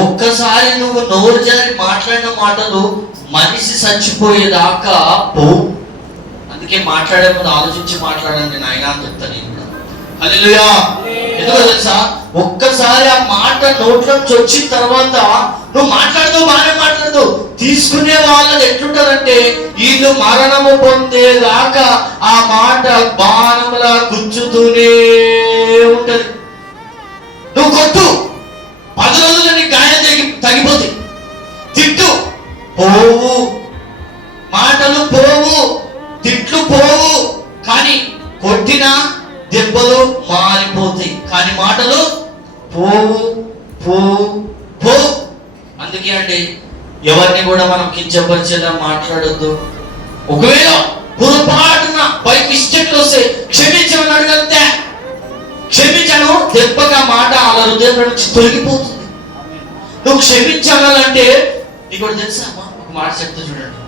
ఒక్కసారి నువ్వు నోరు జారి మాట్లాడిన మాటలు మనిషి చచ్చిపోయేదాకా పోవు. అందుకే మాట్లాడే ముందు ఆలోచించి మాట్లాడండి నాయన అని చెప్తాను నేను కూడా. హల్లెలూయా. ఎందుకో తెలుసా, ఒక్కసారి ఆ మాట నోట్లోంచి వచ్చిన తర్వాత నువ్వు మాట్లాడుతూ బాగానే మాట్లాడుతూ, తీసుకునే వాళ్ళది ఎట్లుంటారంటే, వీళ్ళు మరణము పొందేదాకా ఆ మాట బాణములా గుచ్చుతూనే ఉంటది. నువ్వు కొట్టు, 10 రోజులు నీ గాయం తగ్గిపోతాయి. తిట్టు, పోవు. మాటలు పోవు, తిట్లు పోవు. కానీ కొట్టిన దెబ్బలు మారిపోతాయి, కానీ మాటలు పోవు, పోవు, పోవు. అందుకే అండి, ఎవరి ఎవరిని కూడా మనం కించపరిచేలా మాట్లాడొద్దు. ఒకవేళ పొరపాటున బై మిస్టేక్లు వస్తే క్షమించమని అడగంతే. క్షమించను దెబ్బగా మాట అలా హృదయం నుంచి తొలగిపోతుంది. నువ్వు క్షమించాలంటే నీకు తెలుసా అమ్మా, ఒక మాట చెప్తా చూడండి.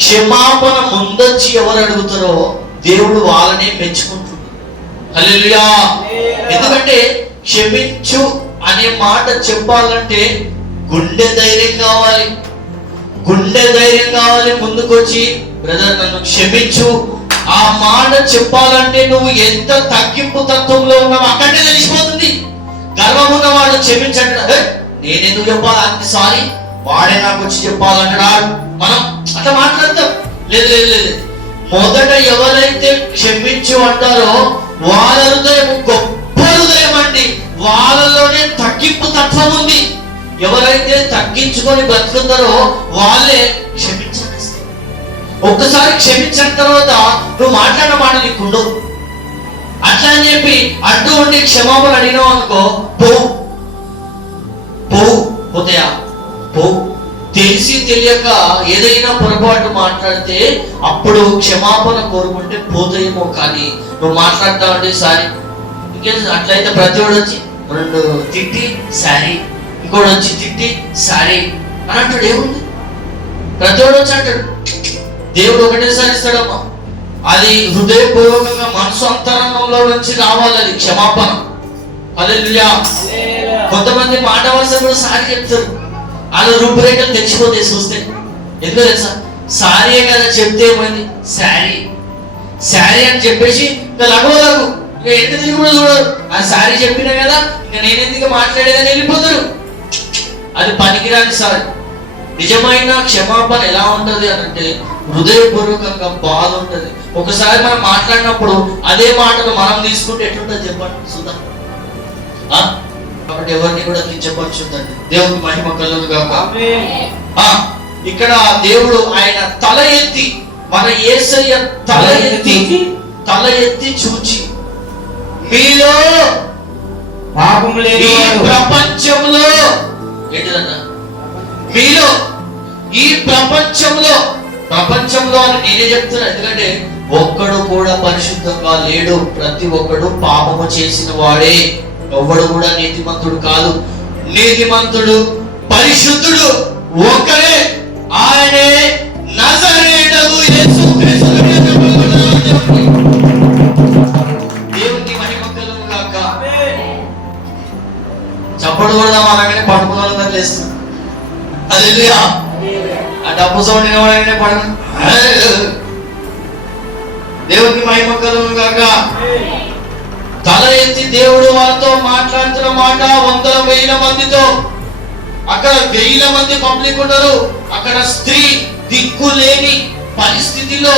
క్షమాపణ ముందొచ్చి ఎవరు అడుగుతారో దేవుడు వాళ్ళనే మెచ్చుకుంటున్నాడు. హల్లెలూయా. ఎందుకంటే క్షమించు అనే మాట చెప్పాలంటే గుండె ధైర్యం కావాలి, గుండె ధైర్యం కావాలి. ముందుకొచ్చి బ్రదర్ నన్ను క్షమించు ఆ మాట చెప్పాలంటే నువ్వు ఎంత తగ్గింపు తత్వంలో ఉన్నావు అక్కడే తెలిసిపోతుంది. గర్వం ఉన్నవాడు క్షమించండి, నేనెందుకు చెప్పాలి అంత సారీ, వాడే నాకు వచ్చి చెప్పాలంటున్నాడు. మనం అట్లా మాట్లాడతాం. లేదు లేదు లేదు, మొదట ఎవరైతే క్షమించు అంటారో వాళ్ళ హృదయం గొప్ప హృదయం అండి. వాళ్ళలోనే తగ్గింపు తత్వం ఉంది. ఎవరైతే తగ్గించుకొని బ్రతుకుతారో వాళ్ళే క్షమించాలి. ఒక్కసారి క్షమించిన తర్వాత నువ్వు మాట్లాడిన మాట నీకు ఉండవు. అట్లా అని చెప్పి అడ్డు ఉండి క్షమాపణ అడిగినావు అనుకో, పోతాయా తెలిసి తెలియక ఏదైనా పొరపాటు మాట్లాడితే అప్పుడు క్షమాపణ కోరుకుంటే పోతాయేమో. కానీ నువ్వు మాట్లాడతావంటే సారీ, ఇంకే అట్లయితే ప్రతి వాడు వచ్చి రెండు తిట్టి సారీ, ఇంకోటి వచ్చి తిట్టి సారీ అని అంటాడు. ఏముంది, ప్రతి వాడు వచ్చి అంటాడు. దేవుడు ఒకటేసారి ఇస్తాడమ్మా. అది హృదయపూర్వకంగా మనసు అంతరంగంలో నుంచి రావాలి, అది క్షమాపణ. హల్లెలూయా. కొంతమంది మాట వరుస కూడా సారీ చెప్తారు, వాళ్ళ రూపురేఖలు తెచ్చిపోతాయి చూస్తే. ఎందుకు తెలుసా, సారీ కదా చెప్తే ఏమైంది, శారీ అని చెప్పేసి ఇంకా లగవలకు ఇంకా ఎంత తిరిగి కూడా చూడరు. ఆ సారీ చెప్పినా కదా ఇంకా నేనెందుకు మాట్లాడేదని వెళ్ళిపోతారు. అది పనికిరాని సారీ. నిజమైన క్షమాపణ ఎలా ఉంటది అని అంటే హృదయపూర్వకంగా బాధ ఉంటది. ఒకసారి మనం మాట్లాడినప్పుడు అదే మాటను మనం తీసుకుంటే ఎట్లుంటుంది చెప్పండి సుధా. కాబట్టి ఎవరిని కూడా కించపరచుద్దండి. దేవుడికి మహిమ కలుగును గాక. ఇక్కడ దేవుడు ఆయన తల ఎత్తి, మన యేసయ్య తల ఎత్తి చూచి మీలో పాపం లేని ప్రపంచంలో ఏంటిదన్న, మీలో ఈ ప్రపంచంలో అని నేనే చెప్తున్నా. ఎందుకంటే ఒక్కడు కూడా పరిశుద్ధంగా లేడు, ప్రతి ఒక్కడు పాపము చేసిన వాడే. ఎవ్వడు కూడా నీతిమంతుడు కాదు. నీతిమంతుడు పరిశుద్ధుడు ఒక్కడే, ఆయనే నజరేయుడగు యేసుక్రీస్తు. దేవునికి మహిమ కలుగును గాక. చప్పుడు కూడా మనగానే పడుకున్న వాళ్ళందరూ లేస్తారు. హల్లెలూయా. ఆ డబ్బు సౌండ్ వినవాడగానే పడుకు. దేవునికి మహిమ కలుగును గాక. తల ఎత్తి దేవుడు వాళ్ళతో మాట్లాడుతున్న మాట వందల వేల మందితో. అక్కడ వేల మంది పబ్లిక్ ఉన్నారు. అక్కడ స్త్రీ దిక్కులేని పరిస్థితిలో,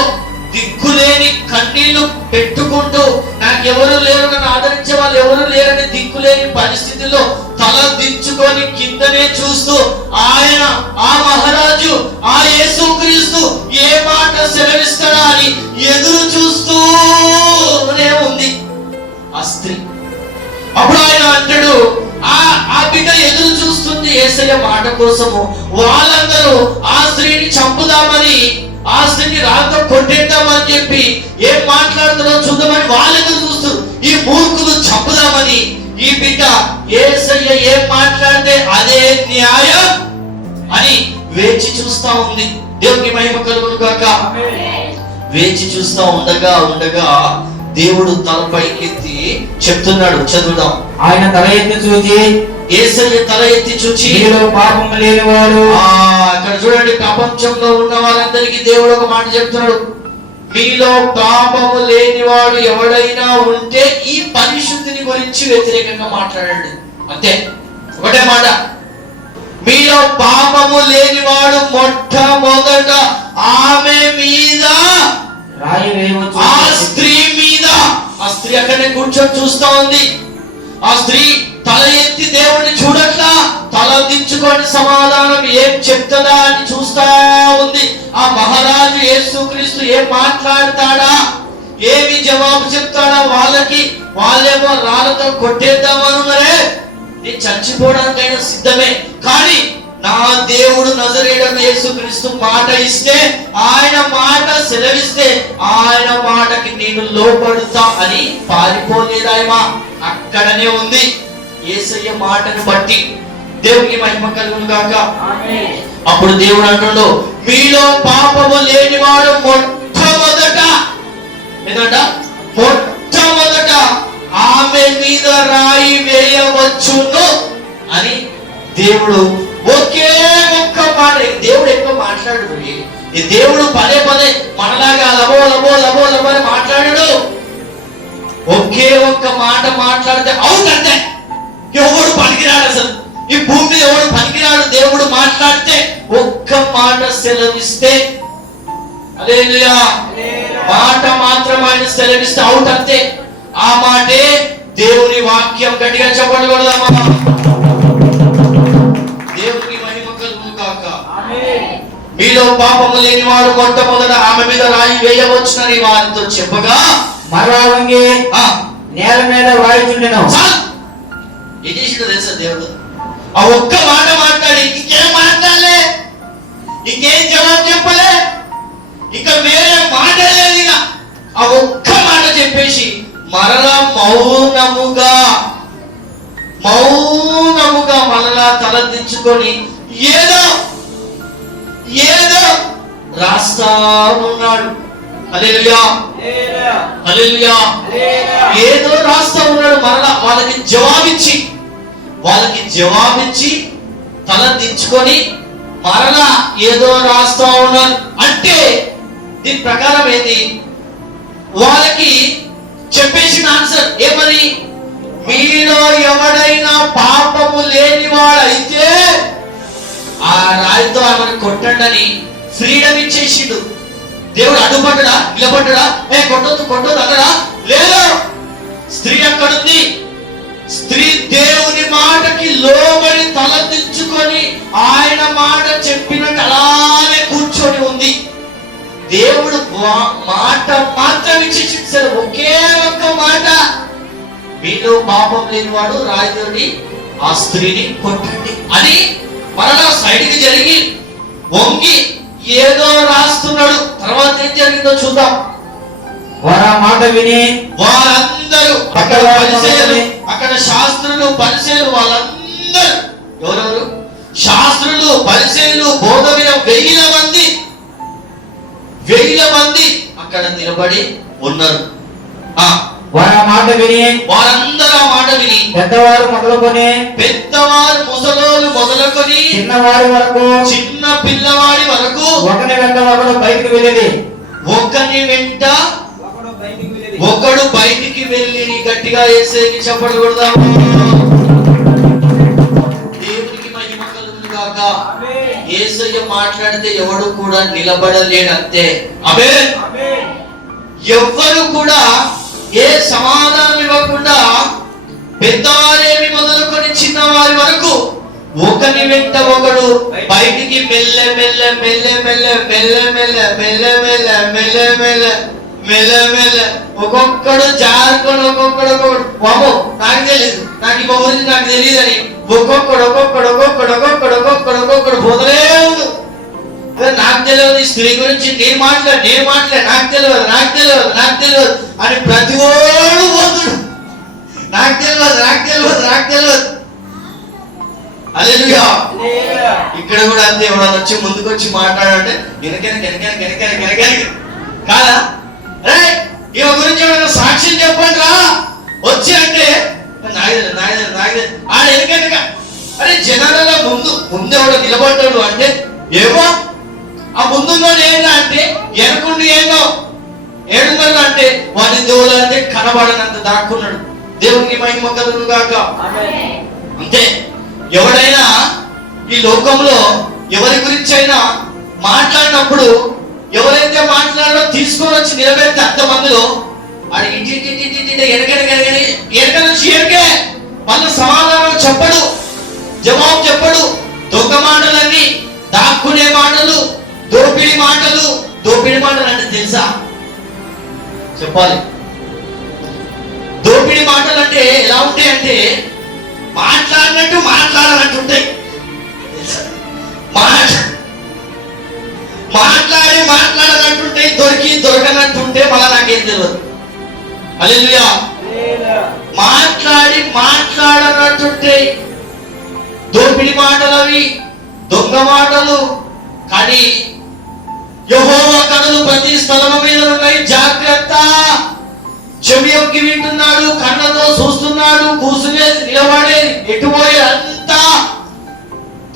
దిక్కులేని కన్నీళ్లు పెట్టుకుంటూ, నాకు ఎవరు లేరు, నన్ను ఆదరించే వాళ్ళు ఎవరు లేరని దిక్కులేని పరిస్థితిలో తల దించుకొని కిందనే చూస్తూ ఆయన, ఆ మహారాజు, ఆ యేసుక్రీస్తు ఏ మాట సెలవిస్తాడా అని ఎదురు చూస్తూనే ఉంది ఆ స్త్రీ. అప్పుడు ఆయన అంటాడు, ఆ బిడ్డ ఎదురు చూస్తుంది యేసయ్య మాట కోసము. వాళ్ళందరూ ఆ స్త్రీని చంపుదామని, ఆ స్త్రీని రాతో కొట్టేద్దామని చెప్పి ఏం మాట్లాడుతారో చూద్దామని వాళ్ళు ఎదురు చూస్తారు. ఈ మూర్ఖులు చంపుదామని ఈ బిడ్డ యేసయ్య ఏం మాట్లాడితే అదే న్యాయం అని వేచి చూస్తా ఉంది. దేవునికి మహిమ కలుగును గాక. వేచి చూస్తా ఉండగా దేవుడు తల పైకెత్తి చెప్తున్నాడు. చదువుదాం. ఆయన తల ఎత్తి చూచి, యేసయ్య తల ఎత్తి చూచి మీలో పాపం లేనివాడు. అక్కడ చూడండి, ప్రపంచంలో ఉన్న వాళ్ళందరికీ దేవుడు ఒక మాట చెప్తున్నాడు. మీలో పాపము లేనివాడు ఎవడైనా ఉంటే ఈ పరిశుద్ధిని గురించి వ్యతిరేకంగా మాట్లాడండి. అంతే, ఒకటే మాట. మీలో పాపము లేనివాడు మొట్టమొదట ఆమె మీద, ఆ స్త్రీ మీద. ఆ స్త్రీ అక్కడనే కూర్చొని చూస్తా ఉంది. ఆ స్త్రీ తల ఎత్తి దేవుడిని చూడట్లా, తల దించుకొని సమాధానం ఏం చెప్తుందా అని చూస్తా ఉంది. ఆ మహారాజు యేసుక్రీస్తు ఏం మాట్లాడతాడా, ఏమి జవాబు చెప్తాడా వాళ్ళకి. వాళ్ళేమో రాళ్ళతో కొట్టేద్దామనున్నారే, నేను చచ్చిపోవడానికైనా సిద్ధమే, కానీ నా దేవుడు నజరేయుడైన యేసుక్రీస్తు మాట ఇస్తే, ఆయన మాట సెలవిస్తే, ఆయన మాటకి నేను లోపడుతా అని పారిపోలేదాయమా, అక్కడనే ఉంది. యేసయ్య మాటను బట్టి దేవునికి మహిమ కలుగును గాక. అప్పుడు దేవుడు అంటున్నాడు, మీలో పాపము లేనివాడు మొట్టమొదట ఆమె మీద రాయి వేయవచ్చును అని దేవుడు ఒకే ఒక్క మాట. దేవుడు ఎక్కువ మాట్లాడు. ఈ దేవుడు పదే పదే మనలాగా లబో లబో లబో లబో అని మాట్లాడాడు. ఒకే ఒక్క మాట మాట్లాడితే అవునంటే ఎవడు పనికిరాడు. అసలు ఈ భూమి మీద ఎవడు పనికిరాడు. దేవుడు మాట్లాడితే ఒక్క మాట సెలవిస్తే, హల్లెలూయా, మాట మాత్రం ఆయన సెలవిస్తే అవుట్ అంతే. ఆ మాటే దేవుని వాక్యం. గట్టిగా చెప్పకూడదమ్మా. దేవునికి మహిమ కలుగును గాక. మీలో పాపము లేనివాడు మొట్టమొదట ఆమె మీద రాయి వేయవచ్చునని వారితో చెప్పగా, మరలా వంగి నేల మీద వాయుచుండెను. ఏం చేసిండో తెలుసా దేవుడు? ఆ ఒక్క మాట మాట్లాడి ఇంకేం మాట్లాడలే, ఇంకేం జవాబు చెప్పలే, ఇక వేరే మాట లేదు. ఇక ఆ ఒక్క మాట చెప్పేసి మరలా మౌనముగా మరలా తలదించుకొని ఏదో రాస్తా ఉన్నాడు. హల్లెలూయా, హల్లెలూయా. ఏదో రాస్తా ఉన్నాడు. మరలా వాళ్ళకి జవాబిచ్చి తల దించుకొని మరలా ఏదో రాస్తా ఉన్నాడు. అంటే దీని ప్రకారం ఏంది? వాళ్ళకి చెప్పేసిన ఆన్సర్ ఏమని? మీలో ఎవడైనా పాపము లేనివాడైతే ఆ రాయితో ఆమెను కొట్టండి అని ఫ్రీడమ్ ఇచ్చేసిండు. దేవుడు అడ్డుపడ్డా, నిలబడ్డా, కొట్టొద్దు అన్నడా? లేదు. స్త్రీ అక్కడుంది. స్త్రీ దేవుని మాటకి లోబడి తలదించుకొని ఆయన మాట చెప్పినట్టు అలానే కూర్చొని ఉంది. దేవుడు మాట మాత్రం ఇచ్చేసాడు. ఒకే ఒక్క మాట, మీలో పాపం లేనివాడు రాయితోటి ఆ స్త్రీని కొట్టండి అని మరలా సైడ్కి జరిగి వంగి ఏదో రాస్తున్నాడు. తర్వాత ఏం జరిగిందో చూద్దాం. వారు ఆ మాట విని వారందరూ అక్కడ శాస్త్రులు పరిసయ్యులు వాళ్ళందరూ, ఎవరెవరు? శాస్త్రులు పరిసయ్యులు బోధ విన 1000 మంది అక్కడ నిలబడి ఉన్నారు. వారు ఆ మాట విని వారందరూ ఆ మాట విని పెద్దవారు ముసలోళ్ళు మొదలుకొని చిన్న పిల్లవాడి వరకు ఒకని వెంట ఒకడు బయటికి వెళ్ళేది. ఒకడు బయటికి వెళ్ళి గట్టిగా వేసేది చెప్పకూడదా? దేవునికి మహిమ కలుగును గాక. యేసయ్య మాట్లాడితే ఎవడు కూడా నిలబడలేడంతే. ఆమేన్. ఎవ్వరు కూడా ఏ సమాధానం ఇవ్వకుండా పెద్దవారేమి మొదలుకొని చిన్నవారి వరకు ఒకని వెంట ఒకడు బయటికి మెల్ల ఒక్కొక్కడు జారుకొని ఒక్కొక్కడు బాబు నాకు తెలియదు, నాకు ఈ గురించి నాకు తెలియదు అని ఒక్కొక్కడు పోతలే ఉంది. నాకు తెలియదు, ఈ స్త్రీ గురించి నేను మాట్లాడు నాకు తెలియదు అని ప్రతి ఓడు పోతుడు. నాకు తెలియదు. హల్లెలూయా. ఇక్కడ కూడా అంతే. ఎవడన్నా వచ్చి ముందుకు వచ్చి మాట్లాడంటే వెనక కాదా? ఈమె గురించి ఏమైనా సాక్ష్యం చెప్పండి రా వచ్చి అంటే నాయన ఆడ వెనక అరే జనాలలో ముందు ఎవడో నిలబడ్డాడు అంటే ఏమో ఆ ముందున్నాడు ఏంటంటే వెనకుండి ఏడున్నాడు అంటే వాడి దేవుడు అంటే కనబడనంత దాక్కున్నాడు. దేవునికి మహిమ కలుగును గాక. అంతే. ఎవడైనా ఈ లోకంలో ఎవరి గురించి అయినా మాట్లాడినప్పుడు ఎవరైతే మాట్లాడారో తీసుకొని వచ్చి నిలబెడితే అంతమందిలో అది ఎనక నుంచి ఎనకే మళ్ళీ సమాధానం చెప్పడు, జవాబు చెప్పడు. దొంగ మాటలన్నీ, దాక్కునే మాటలు, దోపిడి మాటలు అంటే తెలుసా? చెప్పాలి. దోపిడి మాటలు అంటే ఎలా ఉంటాయి అంటే మాట్లాడినట్టు మాట్లాడాలంటుంటాయి. మాట్లాడనట్టుంటే దొరకనట్టుంటే మళ్ళా నాకేం తెలియదు. హల్లెలూయా. మాట్లాడనట్టుంటే దోపిడి మాటలు, అవి దొంగ మాటలు. కానీ యెహోవా కనులు ప్రతి స్థలము మీద ఉన్నాయి. జాగ్రత్త. చెవి యొక్కి వింటున్నాడు, కళ్ళతో చూస్తున్నాడు, కూర్చునే నిలబడే ఎటుపోయే అంతా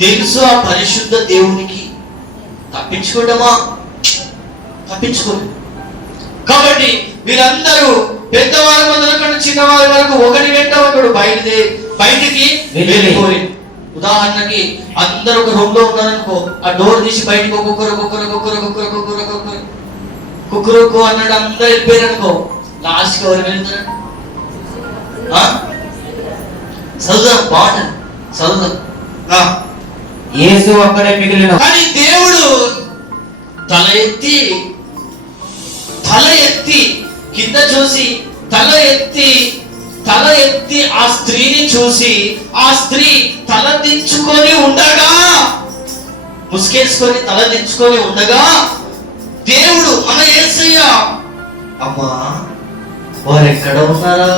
తెలుసు ఆ పరిశుద్ధ దేవునికి. తప్పించుకోవడమా? తప్పించుకోలేదు. కాబట్టి వీరందరూ పెద్దవారి మొదలుకొని చిన్నవారి వరకు ఒకటి వెంట ఒకడు బయటికి వెళ్ళిపోయి. ఉదాహరణకి అందరూ ఒక రూమ్ లో ఉన్నారనుకో, ఆ డోర్ తీసి బయటికి కుక్కరు అన్నాడు, అందరూ వెళ్ళిపోయారు అనుకో, లాస్ట్ ఎవరు వెళ్తారు? చదువుదాం, బాగుంటుంది, చదువుదాం. యేసు అక్కడే మిగిలిన. కానీ దేవుడు తల ఎత్తి కింద చూసి, తల ఎత్తి ఆ స్త్రీని చూసి, ఆ స్త్రీ తల దించుకొని ఉండగా, ముసుకేసుకొని తల దించుకొని ఉండగా, దేవుడు మన యేసయ్య, అమ్మా వారు ఎక్కడ ఉన్నారా?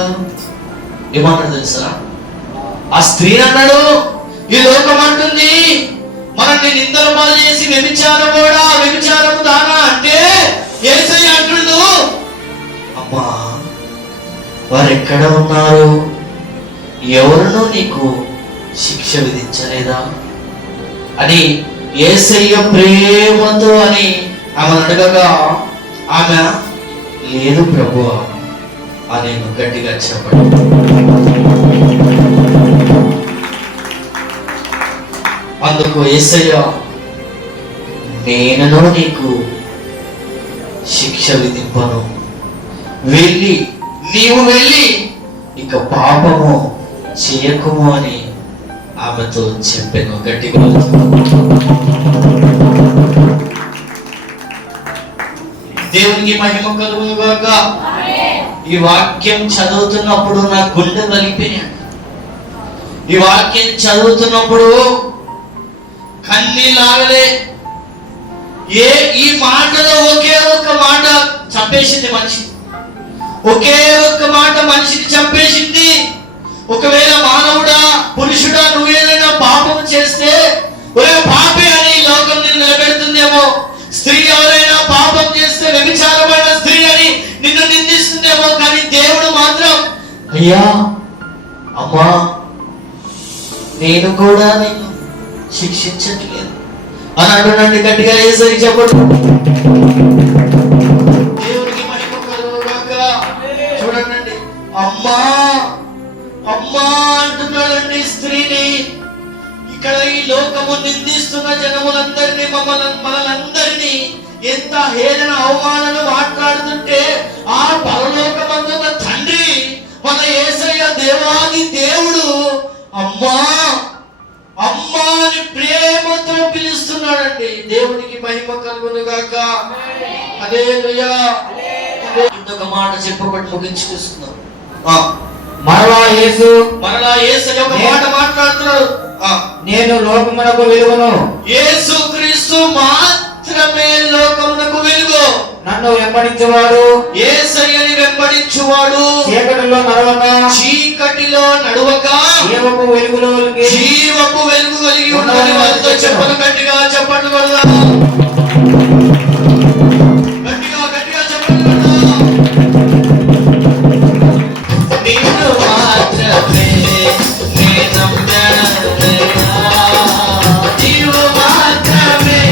ఏమన్నాడు తెలుసా? ఆ స్త్రీని అన్నాడు, ఈ లోకం అంటుంది మనల్ని నిందల పాలు చేసి వ్యభిచారము దానా అంటే, యేసయ్య అంటుండు, అమ్మా వారు ఎక్కడ ఉన్నారు? ఎవరినో నీకు శిక్ష విధించలేదా అని యేసయ్య ప్రేమతో అని ఆమె అడగగా, ఆమె లేదు ప్రభువా అని గట్టిగా చెప్పండి. అందుకు యేసయ్య, నేను నీకు శిక్ష విధింపను, నీవు వెళ్ళి ఇక పాపము చేయకుము అని ఆమెతో చెప్పాను. గట్టిగా దేవునికి మహిమ కలుగును గాక. ఈ వాక్యం చదువుతున్నప్పుడు నా గుండె కలిపినాడు. ఈ వాక్యం చదువుతున్నప్పుడు కన్నీలాగలే. ఈ మాటలో ఒకే ఒక్క మాట చంపేసింది మనిషి. ఒకే ఒక్క మాట మనిషిని చంపేసింది. ఒకవేళ మానవుడా, పురుషుడా, నువ్వేదైనా పాపం చేస్తే ఒరే పాపే అని లోకం నిన్ను నిలబెడుతుందేమో. స్త్రీ ఎవరైనా పాపం చేస్తే వ్యభిచారమైన స్త్రీ అని నిన్ను నిందిస్తుందేమో. కానీ దేవుడు మాత్రం, అయ్యా అమ్మా నేను కూడా నిన్ను శిక్షించట్లేదు అని అంటున్నాడు. గట్టిగా యేసయ్య చెప్పండి. దేవునికి మహిమ కలుగుగాక. చూడండి, అమ్మా అమ్మా అంటున్నాడండి స్త్రీని. ఇక్కడ ఈ లోకము నిందిస్తున్న జనములందరినీ, మనలందరినీ ఎంత హేళన అవమానాలు మాట్లాడుతుంటే, ఆ పరలోకమందున్న తండ్రి మన యేసయ్య దేవాది దేవుడు అమ్మా అమ్మా అని ప్రేమతో పిలుస్తున్నాడండి. దేవునికి మహిమ కలుగును గాక. హల్లెలూయా. ఇంకొక మాట చెప్పబట్టి ముగించుకుందాం. మరలా యేసు ఒక మాట మాట్లాడుతున్నాడు. నేను లోకమునకు వెలుగును. యేసుక్రీస్తు మాత్రమే లోకమునకు వెలుగు. నన్ను వెంబడించువాడు, యేసయ్యని వెంబడించువాడు చీకటిలో నడవక జీవపు వెలుగు కలిగి ఉండాలని వారితో చెప్పను. గట్టిగా చెప్పండి కొడదా. గట్టిగా చెప్పండి కొడదా. నిన్ను మాత్రమే నీవు మాత్రమే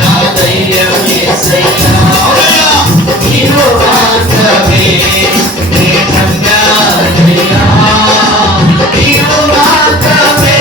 నా ధైర్యం యేసయ్యా. నీవు మాత్రమే నీవు మాత్రమే.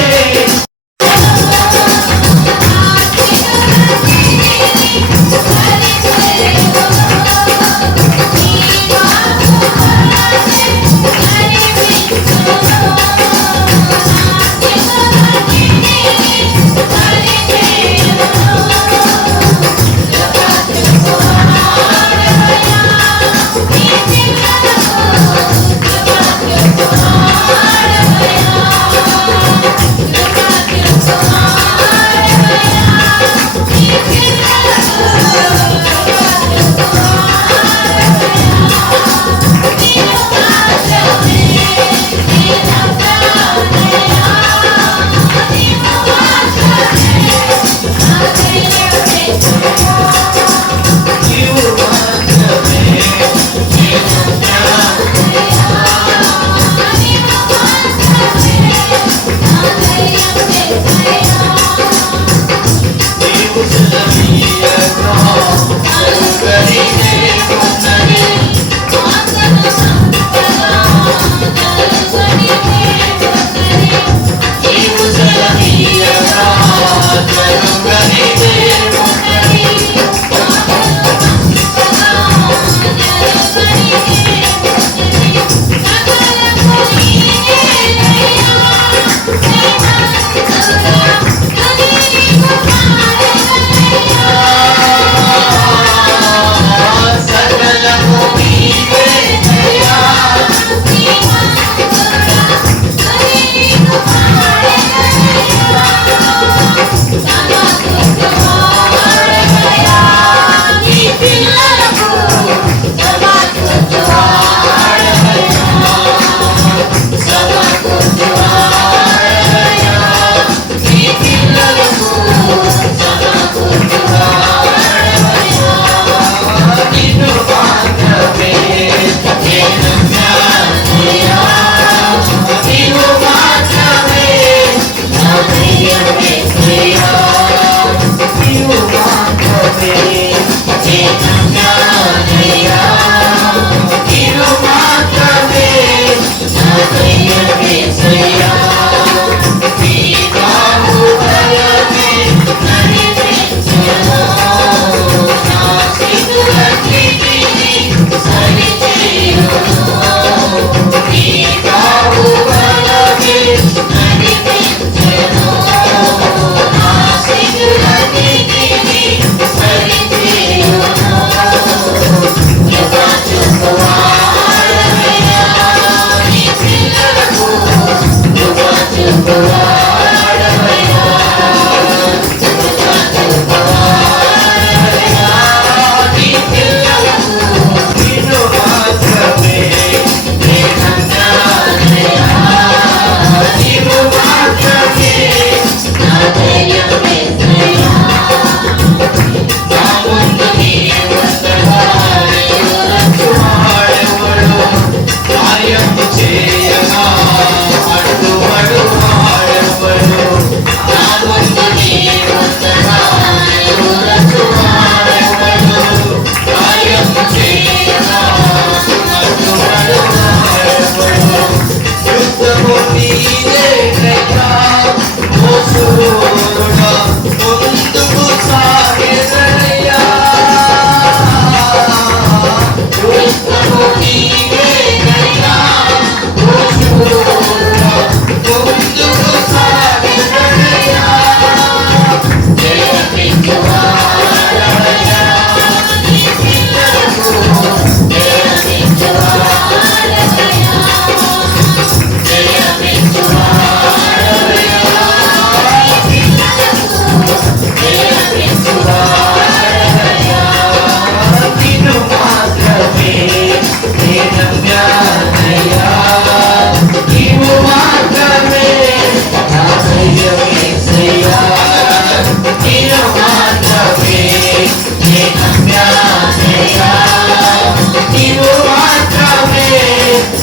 నీవు మాత్రమే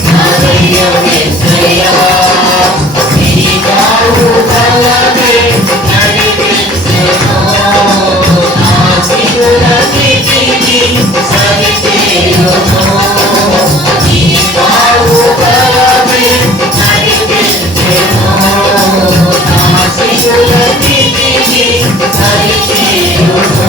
నా దైవం యేసయ్యా నీ కాపుదలనే నడిపించెను నా సిరులన్నిటినీ సరిచేయును నీ కాపుదలనే నడిపించెను నా సిరులన్నిటినీ సరిచేయును